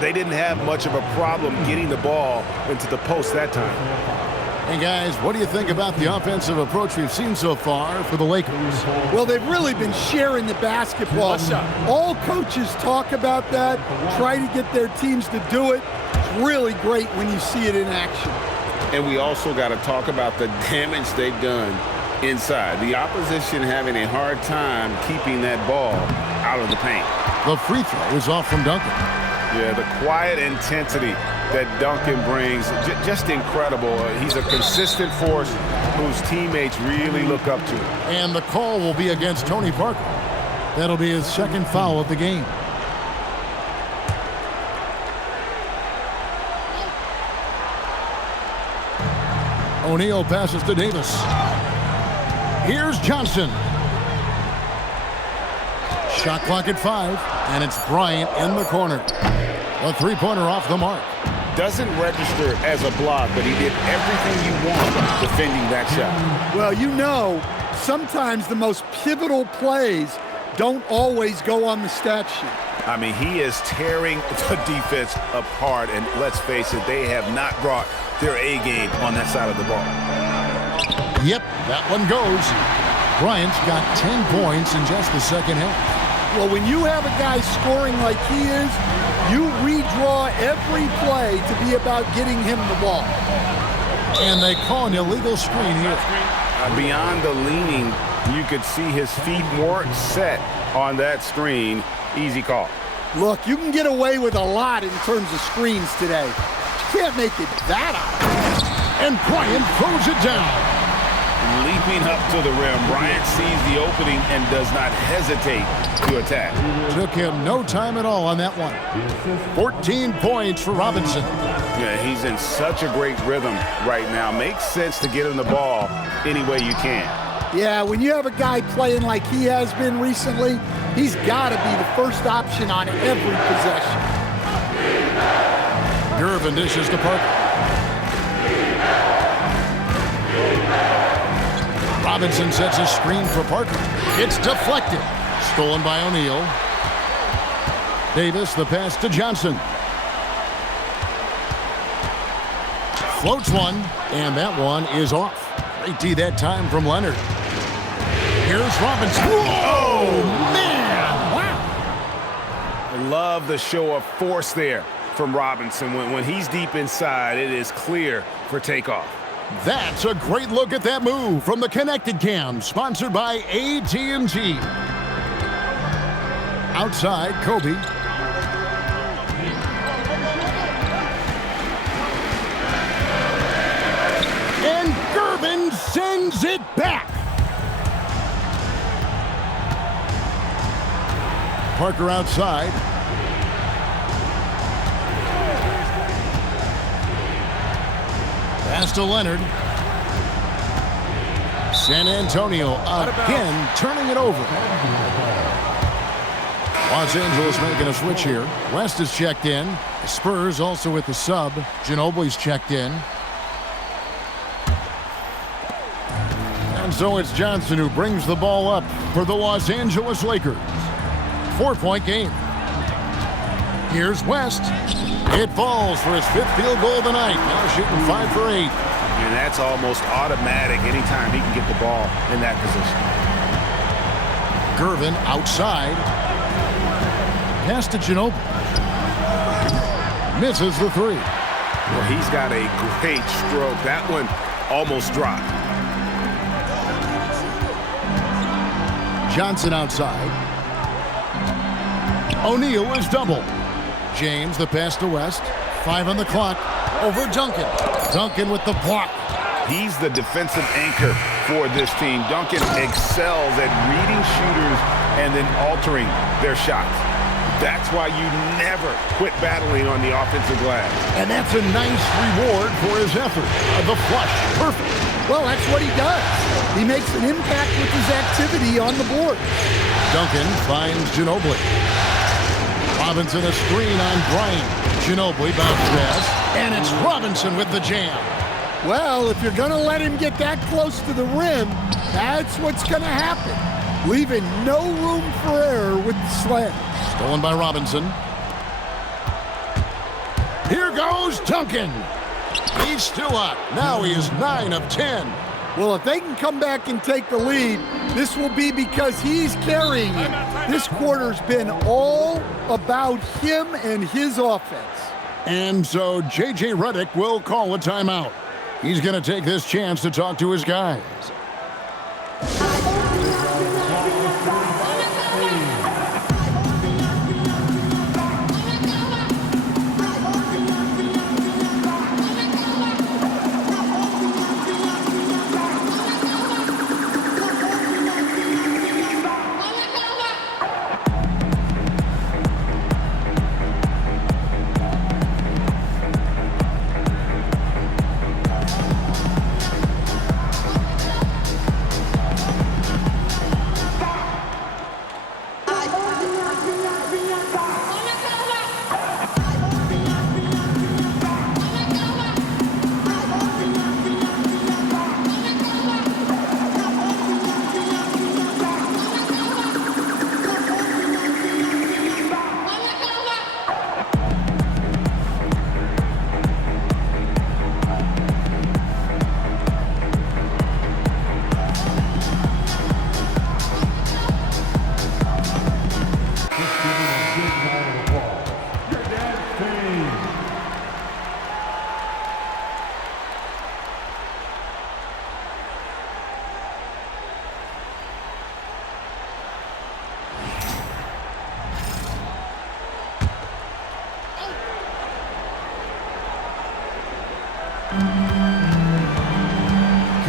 They didn't have much of a problem getting the ball into the post that time. Hey, guys, what do you think about the offensive approach we've seen so far for the Lakers? Well, they've really been sharing the basketball. All coaches talk about that, try to get their teams to do it. It's really great when you see it in action. And we also got to talk about the damage they've done inside. The opposition having a hard time keeping that ball out of the paint. The free throw is off from Duncan. Yeah, the quiet intensity that Duncan brings, just incredible. He's a consistent force whose teammates really look up to. And the call will be against Tony Parker. That'll be his second foul of the game. O'Neal passes to Davis. Here's Johnson. Shot clock at 5, and it's Bryant in the corner. A three-pointer off the mark. Doesn't register as a block, but he did everything you want defending that shot. Well, you know, sometimes the most pivotal plays don't always go on the stat sheet. I mean, he is tearing the defense apart, and let's face it, they have not brought their A game on that side of the ball. Yep, that one goes. Bryant's got 10 points in just the second half. Well, when you have a guy scoring like he is, you redraw every play to be about getting him the ball. And they call an illegal screen here. Beyond the leaning, you could see his feet more set on that screen. Easy call. Look, you can get away with a lot in terms of screens today. You can't make it that obvious. And Bryant throws it down. Leaping up to the rim, Bryant sees the opening and does not hesitate to attack. Took him no time at all on that one. 14 points for Robinson. Yeah, he's in such a great rhythm right now. Makes sense to get him the ball any way you can. Yeah, when you have a guy playing like he has been recently, he's got to be the first option on every possession. Gervin dishes to Parker. Robinson sets a screen for Parker. It's deflected. Stolen by O'Neal. Davis, the pass to Johnson. Floats one, and that one is off. Great D that time from Leonard. Here's Robinson. Oh, man! Wow! I love the show of force there from Robinson. When he's deep inside, it is clear for takeoff. That's a great look at that move from the Connected Cam, sponsored by AT&T. Outside, Kobe. And Gervin sends it back. Parker outside. Pass to Leonard. San Antonio again turning it over. Los Angeles making a switch here. West is checked in. The Spurs also with the sub. Ginobili's checked in. And so it's Johnson who brings the ball up for the Los Angeles Lakers. 4-point game. Here's West. It falls for his 5th field goal of the night. Now shooting 5 for 8. And that's almost automatic anytime he can get the ball in that position. Gervin outside. Pass to Ginobili. Misses the three. Well, he's got a great stroke. That one almost dropped. Johnson outside. O'Neal is double. James, the pass to West. 5 on the clock. Over Duncan. Duncan with the block. He's the defensive anchor for this team. Duncan excels at reading shooters and then altering their shots. That's why you never quit battling on the offensive glass. And that's a nice reward for his effort. The flush. Perfect. Well, that's what he does. He makes an impact with his activity on the board. Duncan finds Ginobili. Robinson a screen on Bryant. Ginobili bounce pass. And it's Robinson with the jam. Well, if you're going to let him get that close to the rim, that's what's going to happen. Leaving no room for error with the slam. Stolen by Robinson. Here goes Duncan. He's still up. Now he is 9 of 10. Well, if they can come back and take the lead, this will be because he's carrying it. This quarter's been all about him and his offense. And so J.J. Redick will call a timeout. He's going to take this chance to talk to his guys.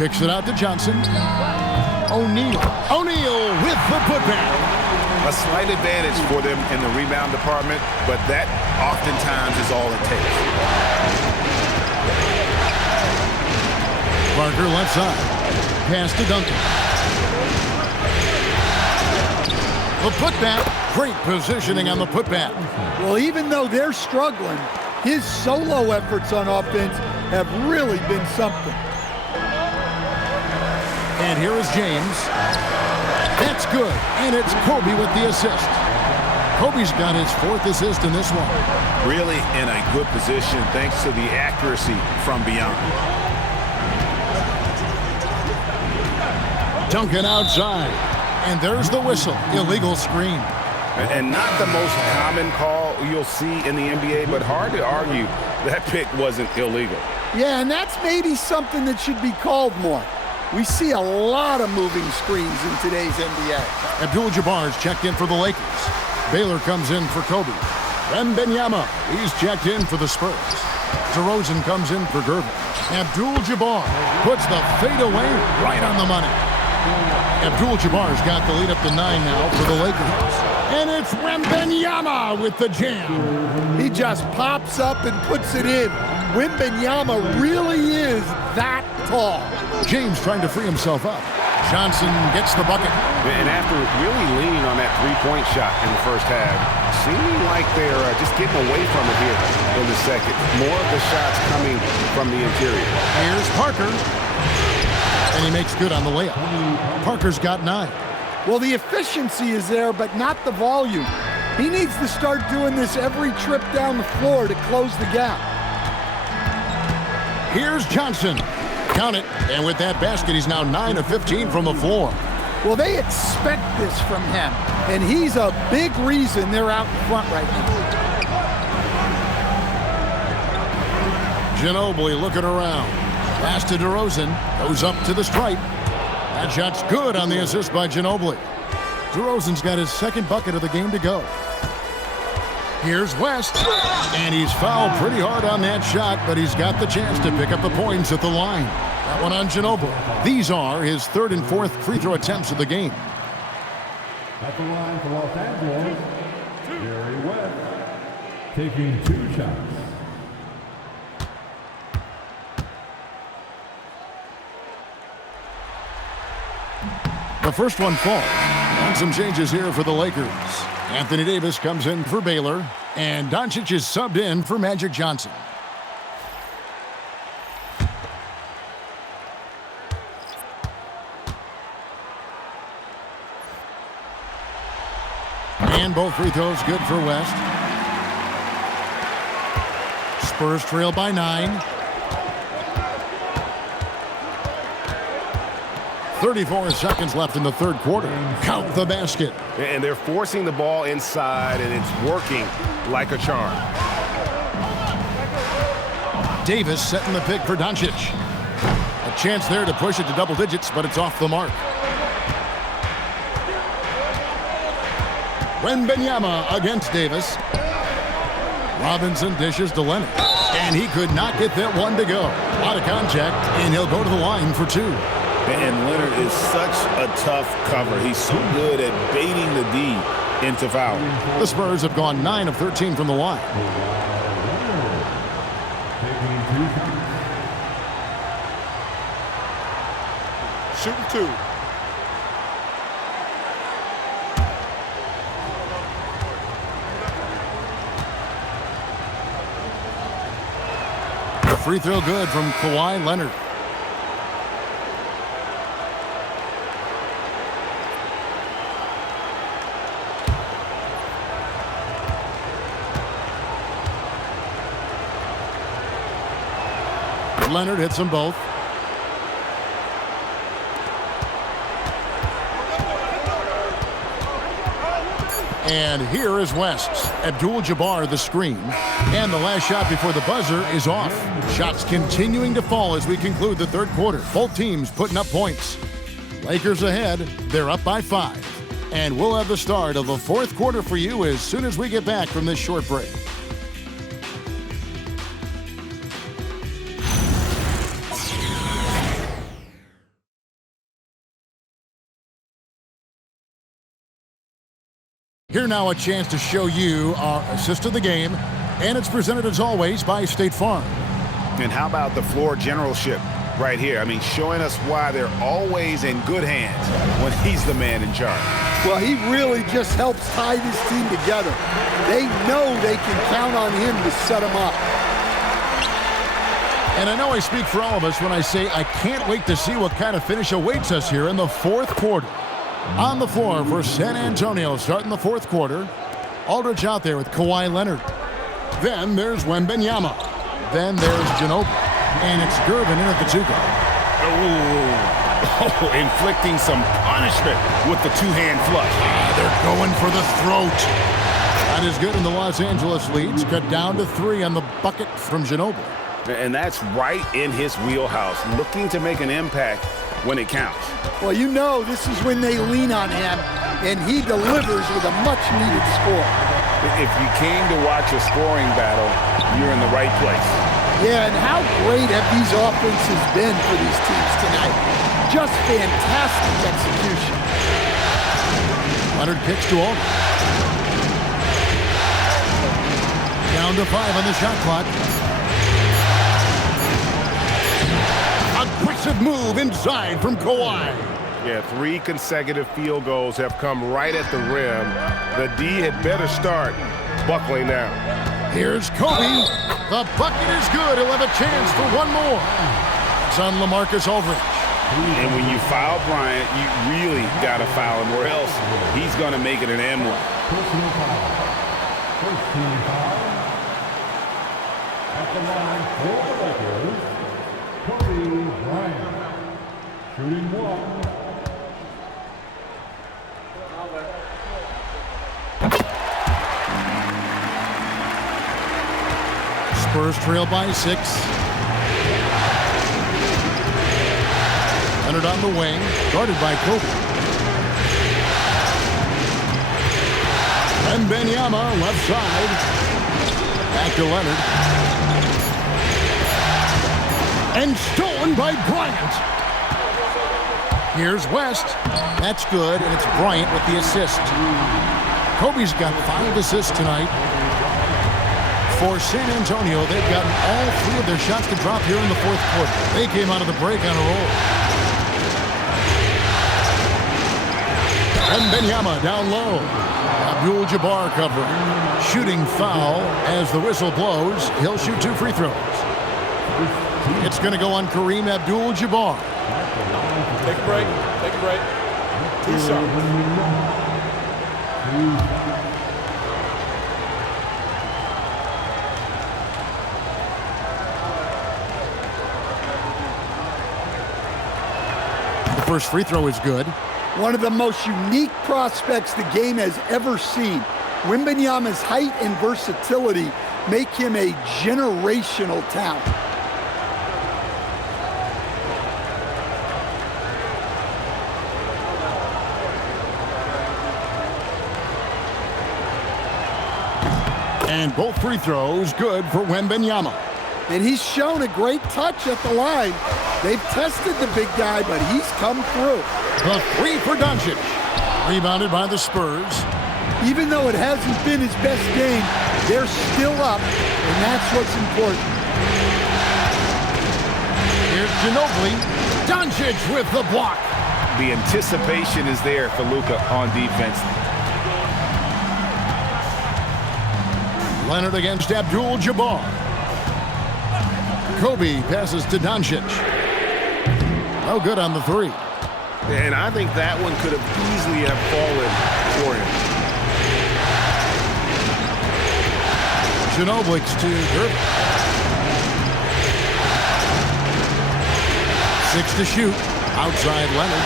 Kicks it out to Johnson. O'Neal. O'Neal with the putback. A slight advantage for them in the rebound department, but that oftentimes is all it takes. Parker left side. Pass to Duncan. The putback. Great positioning on the putback. Well, even though they're struggling, his solo efforts on offense have really been something. And here is James. That's good. And it's Kobe with the assist. Kobe's got his 4th assist in this one. Really in a good position thanks to the accuracy from beyond. Duncan outside. And there's the whistle. Illegal screen. And not the most common call you'll see in the NBA, but hard to argue that pick wasn't illegal. Yeah, and that's maybe something that should be called more. We see a lot of moving screens in today's NBA. Abdul-Jabbar's checked in for the Lakers. Baylor comes in for Kobe. Wembanyama, he's checked in for the Spurs. DeRozan comes in for Gervin. Abdul-Jabbar puts the fadeaway right on the money. Abdul-Jabbar's got the lead up to 9 now for the Lakers. And it's Wembanyama with the jam. He just pops up and puts it in. Wembanyama really is that tall. James trying to free himself up. Johnson gets the bucket. And after really leaning on that three-point shot in the first half, seeming like they're just getting away from it here in the second. More of the shots coming from the interior. Here's Parker. And he makes good on the layup. Parker's got 9. Well, the efficiency is there, but not the volume. He needs to start doing this every trip down the floor to close the gap. Here's Johnson. Count it. And with that basket, he's now 9 of 15 from the floor. Well, they expect this from him, and he's a big reason they're out in front right now. Ginobili looking around. Pass to DeRozan. Goes up to the stripe. That shot's good on the assist by Ginobili. DeRozan's got his second bucket of the game to go. Here's West, and he's fouled pretty hard on that shot, but he's got the chance to pick up the points at the line. That one on Ginobili. These are his third and fourth free throw attempts of the game. At the line for Los Angeles, Jerry West, taking 2 shots. The first one falls. And some changes here for the Lakers. Anthony Davis comes in for Baylor, and Doncic is subbed in for Magic Johnson. And both free throws good for West. Spurs trail by 9. 34 seconds left in the third quarter. Count the basket. And they're forcing the ball inside, and it's working like a charm. Davis setting the pick for Doncic. A chance there to push it to double digits, but it's off the mark. Wembanyama against Davis. Robinson dishes to Leonard. And he could not get that one to go. Out of contact, and he'll go to the line for 2. And Leonard is such a tough cover. He's so good at baiting the D into foul. The Spurs have gone 9 of 13 from the line. Shooting 2. The free throw good from Kawhi Leonard. Leonard hits them both. And here is West. Abdul-Jabbar the screen. And the last shot before the buzzer is off. Shots continuing to fall as we conclude the third quarter. Both teams putting up points. Lakers ahead. They're up by 5. And we'll have the start of the fourth quarter for you as soon as we get back from this short break. Here now a chance to show you our assist of the game, and it's presented as always by State Farm. And how about the floor generalship right here? I mean, showing us why they're always in good hands when he's the man in charge. Well, he really just helps tie this team together. They know they can count on him to set them up. And I know I speak for all of us when I say I can't wait to see what kind of finish awaits us here in the fourth quarter. On the floor for San Antonio starting the fourth quarter. Aldridge out there with Kawhi Leonard. Then there's Wembanyama. Then there's Ginobili. And it's Gervin in at the 2 guard. Oh, inflicting some punishment with the two-hand flush. They're going for the throat. That is good, and the Los Angeles leads cut down to 3 on the bucket from Ginobili. And that's right in his wheelhouse, looking to make an impact when it counts. Well, you know this is when they lean on him, and he delivers with a much-needed score. If you came to watch a scoring battle, you're in the right place. Yeah, and how great have these offenses been for these teams tonight? Just fantastic execution. Leonard kicks to Aldridge. Down to 5 on the shot clock. Aggressive move inside from Kawhi. Yeah, 3 consecutive field goals have come right at the rim. The D had better start buckling down. Here's Kobe. The bucket is good. He'll have a chance for one more. It's on LaMarcus Aldridge. And when you foul Bryant, you really got to foul him, or else he's going to make it an M1. Personal foul. First team foul. At the line for the Lakers, Kobe Bryant. Shooting 1. Spurs trail by 6. Leonard on the wing, guarded by Kobe. And Wembanyama left side. Back to Leonard. And stolen by Bryant. Here's West. That's good, and it's Bryant with the assist. Kobe's got 5 assists tonight. For San Antonio, they've gotten all 3 of their shots to drop here in the 4th quarter. They came out of the break on a roll. And Wembanyama down low. Abdul-Jabbar covering. Shooting foul as the whistle blows. He'll shoot 2 free throws. It's going to go on Kareem Abdul-Jabbar. Take a break. Take a break. 2 shots. The first free throw is good. One of the most unique prospects the game has ever seen. Wembanyama's height and versatility make him a generational talent. And both free throws good for Wembanyama. And he's shown a great touch at the line. They've tested the big guy, but he's come through. The 3 for Doncic. Rebounded by the Spurs. Even though it hasn't been his best game, they're still up, and that's what's important. Here's Ginobili. Doncic with the block. The anticipation is there for Luka on defense. Leonard against Abdul-Jabbar. Kobe passes to Doncic. No good on the 3. And I think that one could have easily have fallen for him. Ginobili to Irving. 6 to shoot. Outside Leonard.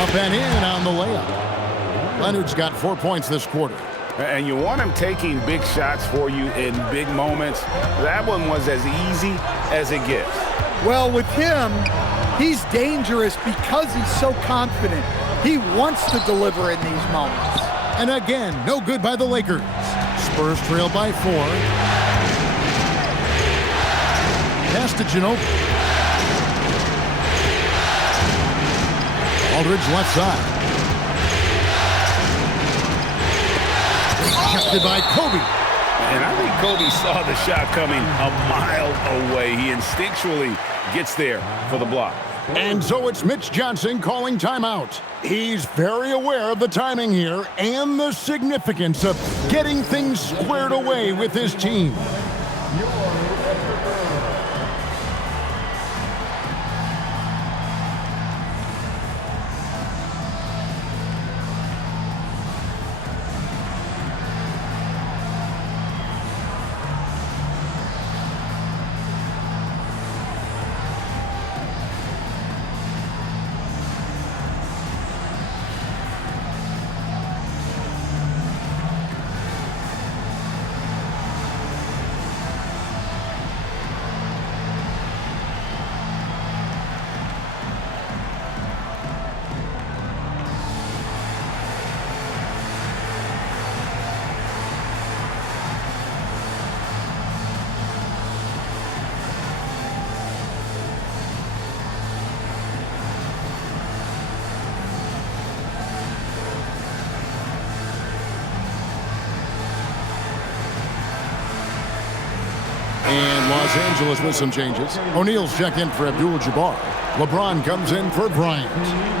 Up and in on the layup. Leonard's got 4 points this quarter. And you want him taking big shots for you in big moments. That one was as easy as it gets. Well, with him, he's dangerous because he's so confident. He wants to deliver in these moments. And again, no good by the Lakers. Spurs trail by 4. Pass to Ginobili. Aldridge left side. Intercepted by Kobe. And I think Kobe saw the shot coming a mile away. He instinctually gets there for the block. And so it's Mitch Johnson calling timeout. He's very aware of the timing here and the significance of getting things squared away with his team. And Los Angeles with some changes. O'Neal's checked in for Abdul-Jabbar. LeBron comes in for Bryant.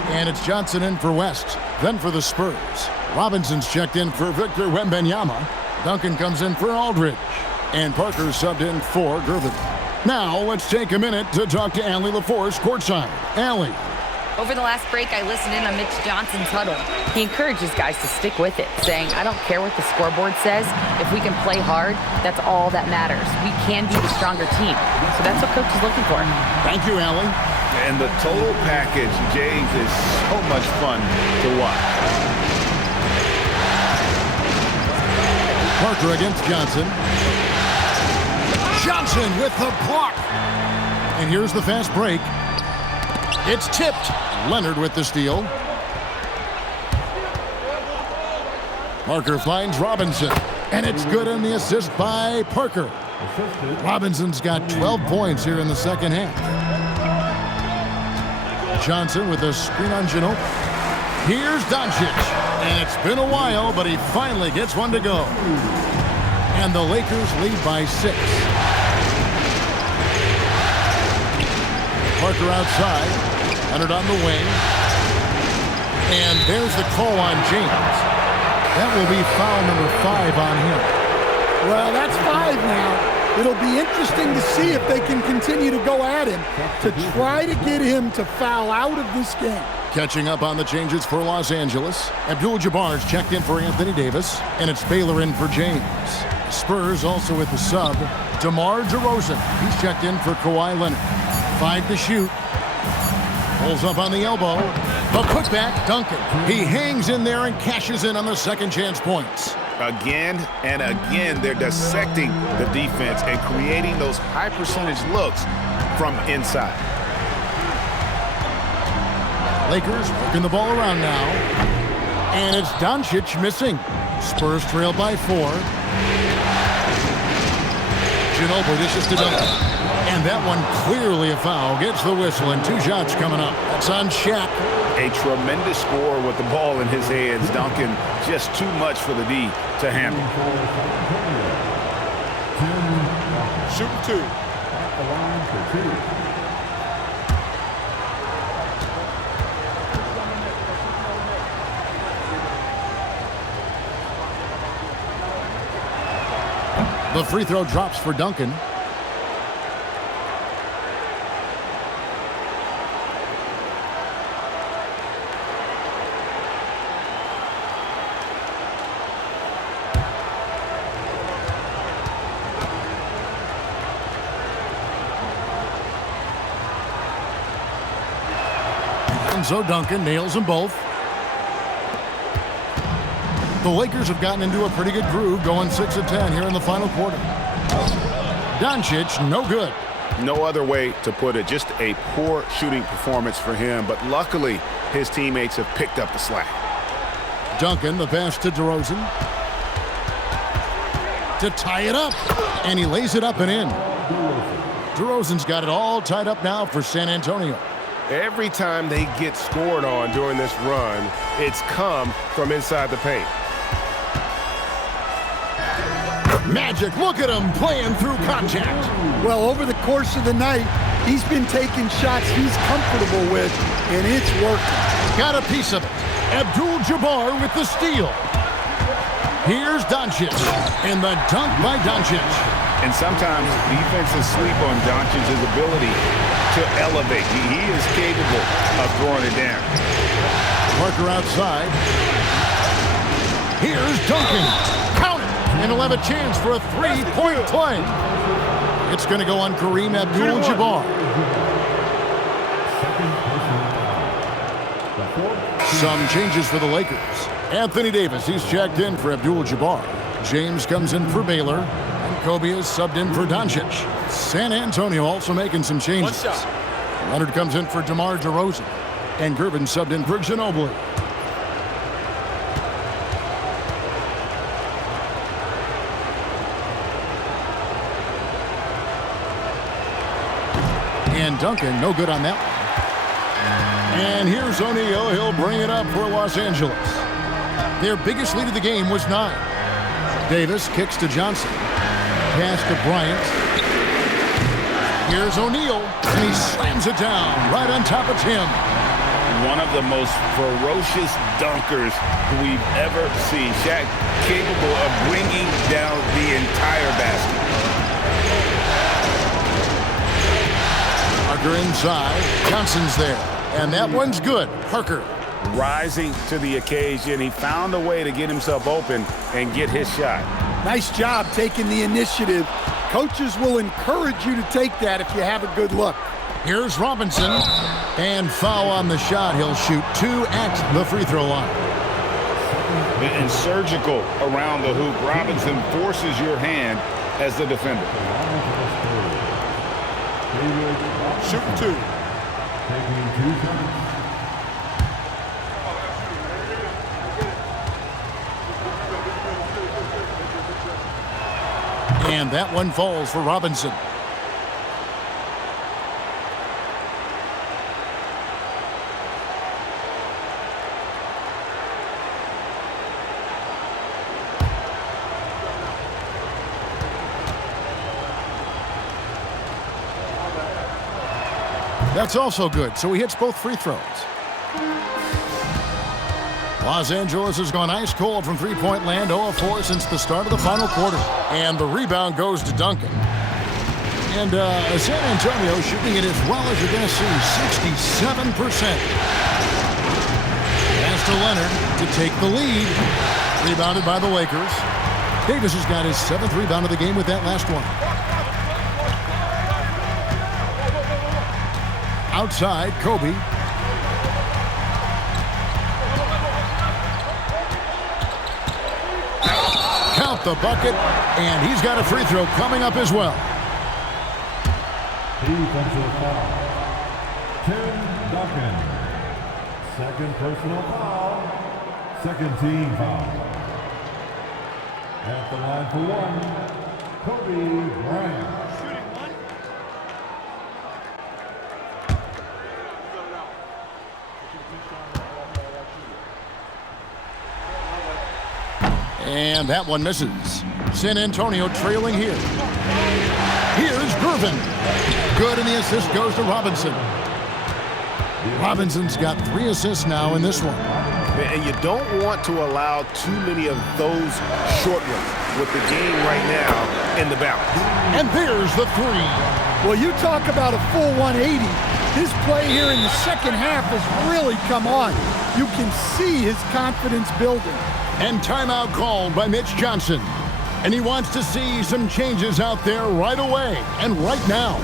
And it's Johnson in for West. Then for the Spurs. Robinson's checked in for Victor Wembanyama. Duncan comes in for Aldridge. And Parker subbed in for Gervin. Now let's take a minute to talk to Allie LaForce courtside. Allie. Over the last break, I listened in on Mitch Johnson's huddle. He encourages guys to stick with it, saying, I don't care what the scoreboard says. If we can play hard, that's all that matters. We can be the stronger team. So that's what Coach is looking for. Thank you, Allie. And the total package, James, is so much fun to watch. Parker against Johnson. Johnson with the block. And here's the fast break. It's tipped. Leonard with the steal. Parker finds Robinson. And it's good on the assist by Parker. Robinson's got 12 points here in the second half. Johnson with a screen on Ginobili. Here's Doncic. And it's been a while, but he finally gets one to go. And the Lakers lead by 6. Parker outside. Leonard on the wing. And there's the call on James. That will be foul number 5 on him. Well, that's 5 now. It'll be interesting to see if they can continue to go at him to try to get him to foul out of this game. Catching up on the changes for Los Angeles. Abdul-Jabbar's checked in for Anthony Davis, and it's Baylor in for James. Spurs also with the sub. DeMar DeRozan. He's checked in for Kawhi Leonard. 5 to shoot. Pulls up on the elbow. The putback, Duncan. He hangs in there and cashes in on the second chance points. Again and again, they're dissecting the defense and creating those high percentage looks from inside. Lakers working the ball around now. And it's Doncic missing. Spurs trail by 4. Ginobili dishes to Duncan. And that one clearly a foul. Gets the whistle and 2 shots coming up. That's on Shaq. A tremendous score with the ball in his hands. Duncan just too much for the D to handle. Shooting 2. At the line for 2. The free throw drops for Duncan. And so Duncan nails them both. The Lakers have gotten into a pretty good groove, going 6 of 10 here in the final quarter. Doncic, no good. No other way to put it. Just a poor shooting performance for him, but luckily his teammates have picked up the slack. Duncan, the pass to DeRozan. To tie it up, and he lays it up and in. DeRozan's got it all tied up now for San Antonio. Every time they get scored on during this run, it's come from inside the paint. Magic, look at him playing through contact. Well, over the course of the night, he's been taking shots he's comfortable with, and it's working. Got a piece of it. Abdul-Jabbar with the steal. Here's Doncic, and the dunk by Doncic. And sometimes defenses sleep on Doncic's ability to elevate. He is capable of throwing it down. Parker outside. Here's Duncan. Count it. And he'll have a chance for a 3-point play. It's going to go on Kareem Abdul-Jabbar. Some changes for the Lakers. Anthony Davis, he's checked in for Abdul-Jabbar. James comes in for Baylor. And Kobe is subbed in for Doncic. San Antonio also making some changes. Leonard comes in for DeMar DeRozan. And Gervin subbed in for Ginobili. And Duncan, no good on that one. And here's O'Neal. He'll bring it up for Los Angeles. Their biggest lead of the game was 9. Davis kicks to Johnson. Pass to Bryant. Here's O'Neal, and he slams it down right on top of Tim. One of the most ferocious dunkers we've ever seen. Shaq capable of bringing down the entire basket. Parker inside. Johnson's there. And that one's good. Parker. Rising to the occasion. He found a way to get himself open and get his shot. Nice job taking the initiative. Coaches will encourage you to take that if you have a good look. Here's Robinson. And foul on the shot. He'll shoot 2 at the free throw line. and surgical around the hoop. Robinson forces your hand as the defender. Shooting 2. Taking 2 shots. And that one falls for Robinson. That's also good, so he hits both free throws. Los Angeles has gone ice cold from three-point land, 0 of 4 since the start of the final quarter. And the rebound goes to Duncan. And San Antonio shooting it as well as you're going to see, 67%. Pass to Leonard to take the lead. Rebounded by the Lakers. Davis has got his 7th rebound of the game with that last one. Outside, Kobe. Count the bucket, and he's got a free throw coming up as well. Defensive foul. Tim Duncan. Second personal foul. Second team foul. At the line for 1, Kobe Bryant. And that one misses. San Antonio trailing here. Here's Gervin. Good, and the assist goes to Robinson. Robinson's got 3 assists now in this one. And you don't want to allow too many of those short ones with the game right now in the balance. And there's the 3. Well, you talk about a full 180. His play here in the second half has really come on. You can see his confidence building. And timeout called by Mitch Johnson. And he wants to see some changes out there right away and right now.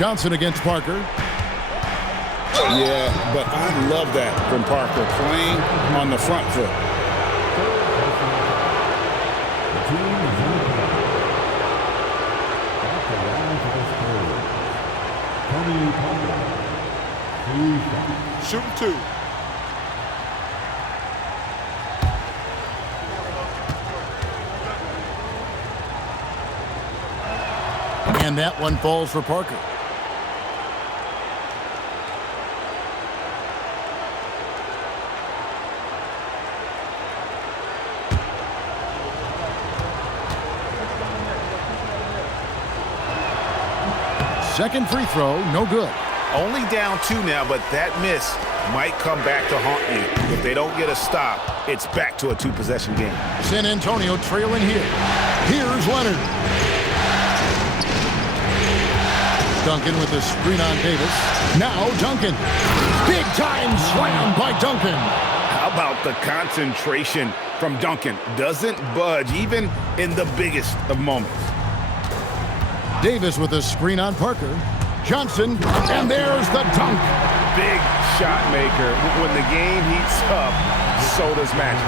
Johnson against Parker. Yeah, but I love that from Parker, playing on the front foot. Shooting 2. And that one falls for Parker. Second free throw, no good. Only down 2 now, but that miss might come back to haunt you. If they don't get a stop, it's back to a 2-possession game. San Antonio trailing here. Here's Leonard. Duncan with the screen on Davis. Now Duncan. Big time slam by Duncan. How How about the concentration from Duncan? Doesn't budge, even in the biggest of moments. Davis with a screen on Parker. Johnson, and there's the dunk. Big shot maker. When the game heats up, so does magic.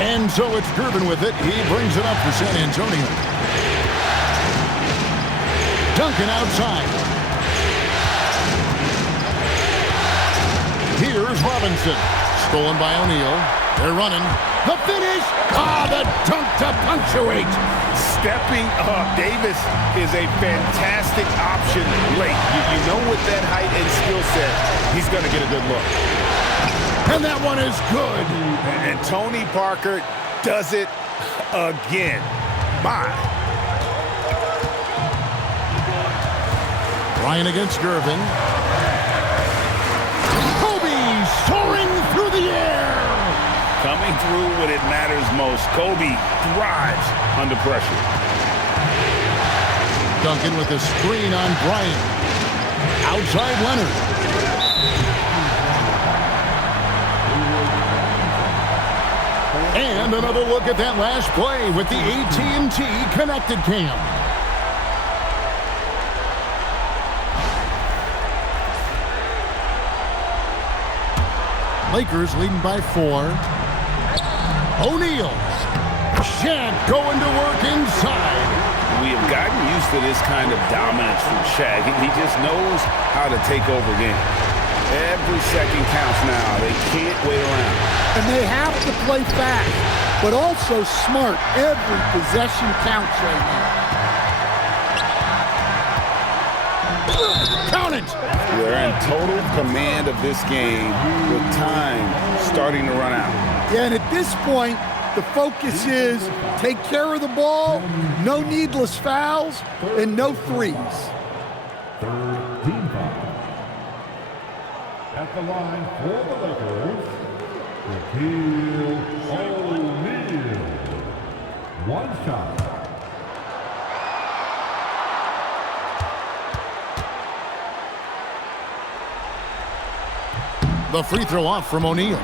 And so it's Gervin with it. He brings it up for San Antonio. Duncan outside. Here's Robinson. Stolen by O'Neal. They're running. The finish. The dunk to punctuate. Stepping up. Davis is a fantastic option late. You know with that height and skill set, he's going to get a good look. And that one is good. And Tony Parker does it again. My. Ryan against Gervin. Kobe soaring through the air. Coming through when it matters most. Kobe thrives under pressure. Duncan with a screen on Bryant. Outside Leonard. And another look at that last play with the AT&T Connected Cam. Lakers leading by 4. O'Neal. Shaq going to work inside. We have gotten used to this kind of dominance from Shaq. He just knows how to take over games. Every second counts now. They can't wait around. And they have to play fast, but also smart. Every possession counts right now. Count it! They're in total command of this game with time starting to run out. Yeah, and at this point, the focus is take care of the ball, no needless fouls, and no threes. Third team foul. At the line for the Lakers, Shaquille O'Neal. One shot. The free throw off from O'Neal.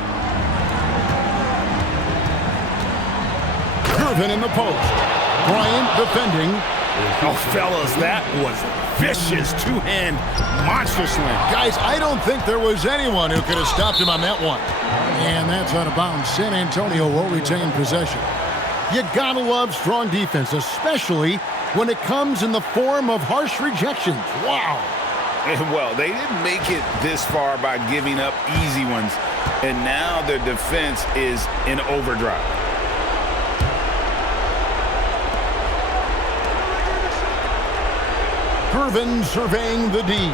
Gervin in the post. Bryant defending. Oh, fellas, that was vicious two-hand monster slam. Guys, I don't think there was anyone who could have stopped him on that one. And that's out of bounds. San Antonio will retain possession. You gotta love strong defense, especially when it comes in the form of harsh rejections. Wow. Well, they didn't make it this far by giving up easy ones, and now their defense is in overdrive. Gervin surveying the D.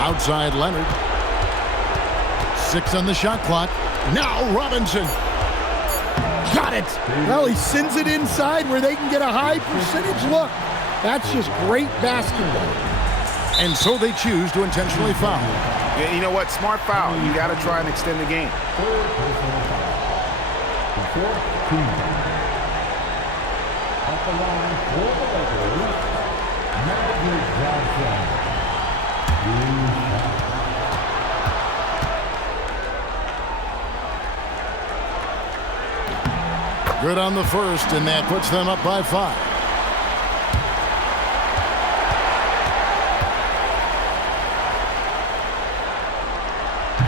Outside Leonard. 6 on the shot clock. Now Robinson. Got it. Well, he sends it inside where they can get a high percentage look. That's just great basketball. And so they choose to intentionally foul. Yeah, you know what? Smart foul. You got to try and extend the game. At the line for the Lakers, Magic Johnson. Good on the first, and that puts them up by 5.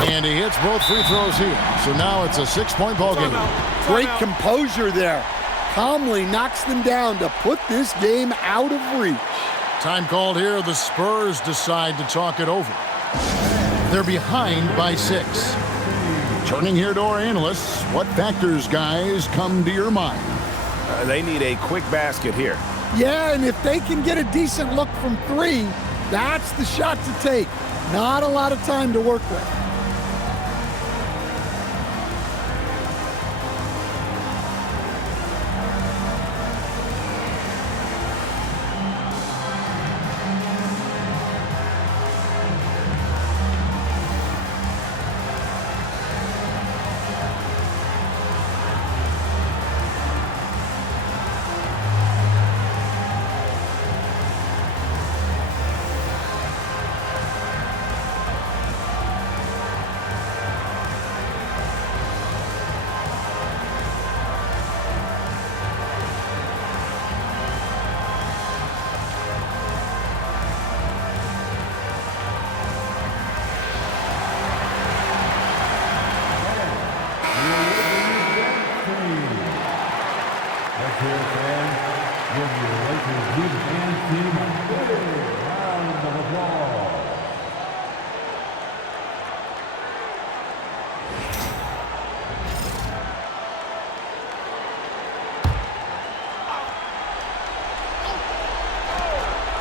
And he hits both free throws here. So now it's a 6-point ball game. Great composure there. Calmly knocks them down to put this game out of reach. Time called here. The Spurs decide to talk it over. They're behind by 6. Turning here to our analysts, what factors, guys, come to your mind? They need a quick basket here. Yeah, and if they can get a decent look from 3, that's the shot to take. Not a lot of time to work with.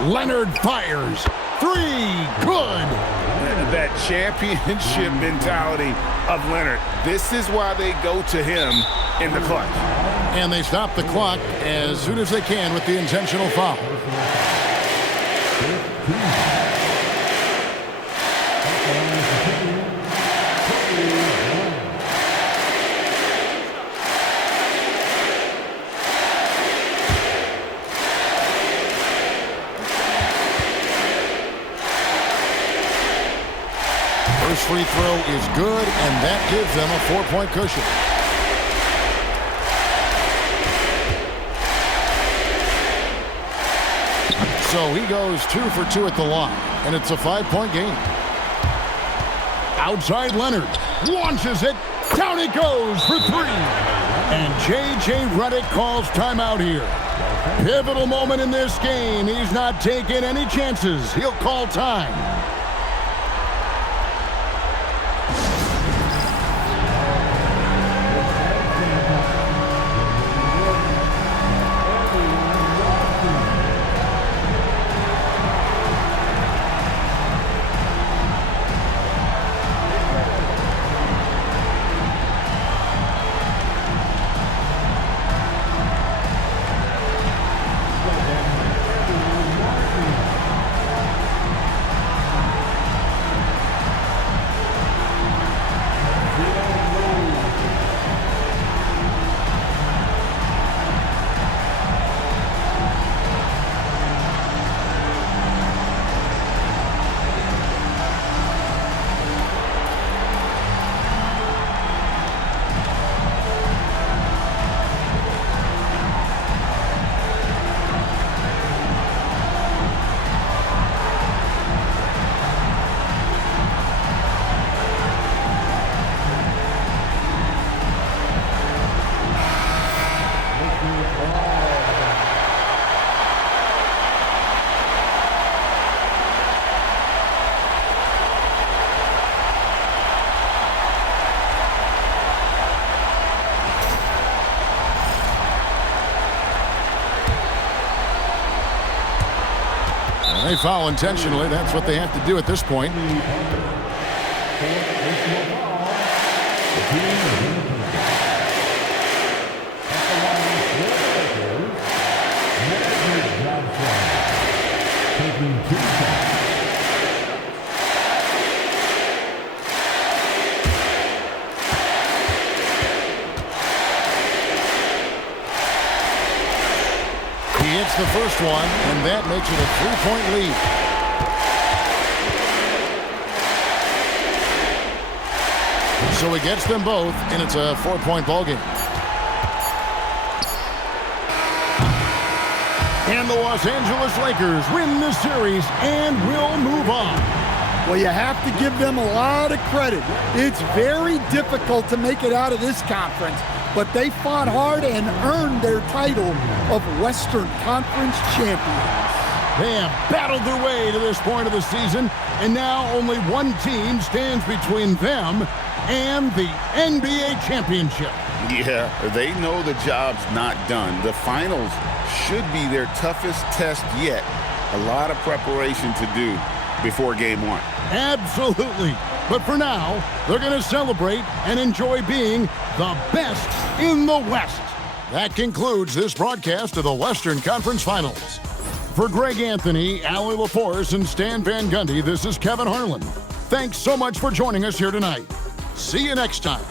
Leonard fires. Three. Good. That championship mentality of Leonard. This is why they go to him in the clutch. And they stop the clock as soon as they can with the intentional foul. First free throw is good, and that gives them a 4-point cushion. So he goes 2 for 2 at the line, and it's a 5-point game. Outside Leonard launches it. Down it goes for 3. And J.J. Redick calls timeout here. Pivotal moment in this game. He's not taking any chances. He'll call time. They foul intentionally. That's what they have to do at this point. He hits the first one, and that makes it a 3-point lead. So he gets them both, and it's a 4-point ball game. And the Los Angeles Lakers win the series and will move on. Well, you have to give them a lot of credit. It's very difficult to make it out of this conference, but they fought hard and earned their title of Western Conference champions. They have battled their way to this point of the season, and now only one team stands between them and the NBA championship. Yeah, they know the job's not done. The finals should be their toughest test yet. A lot of preparation to do before game one. Absolutely. But for now, they're going to celebrate and enjoy being the best in the West. That concludes this broadcast of the Western Conference Finals. For Greg Anthony, Allie LaForce, and Stan Van Gundy, this is Kevin Harlan. Thanks so much for joining us here tonight. See you next time.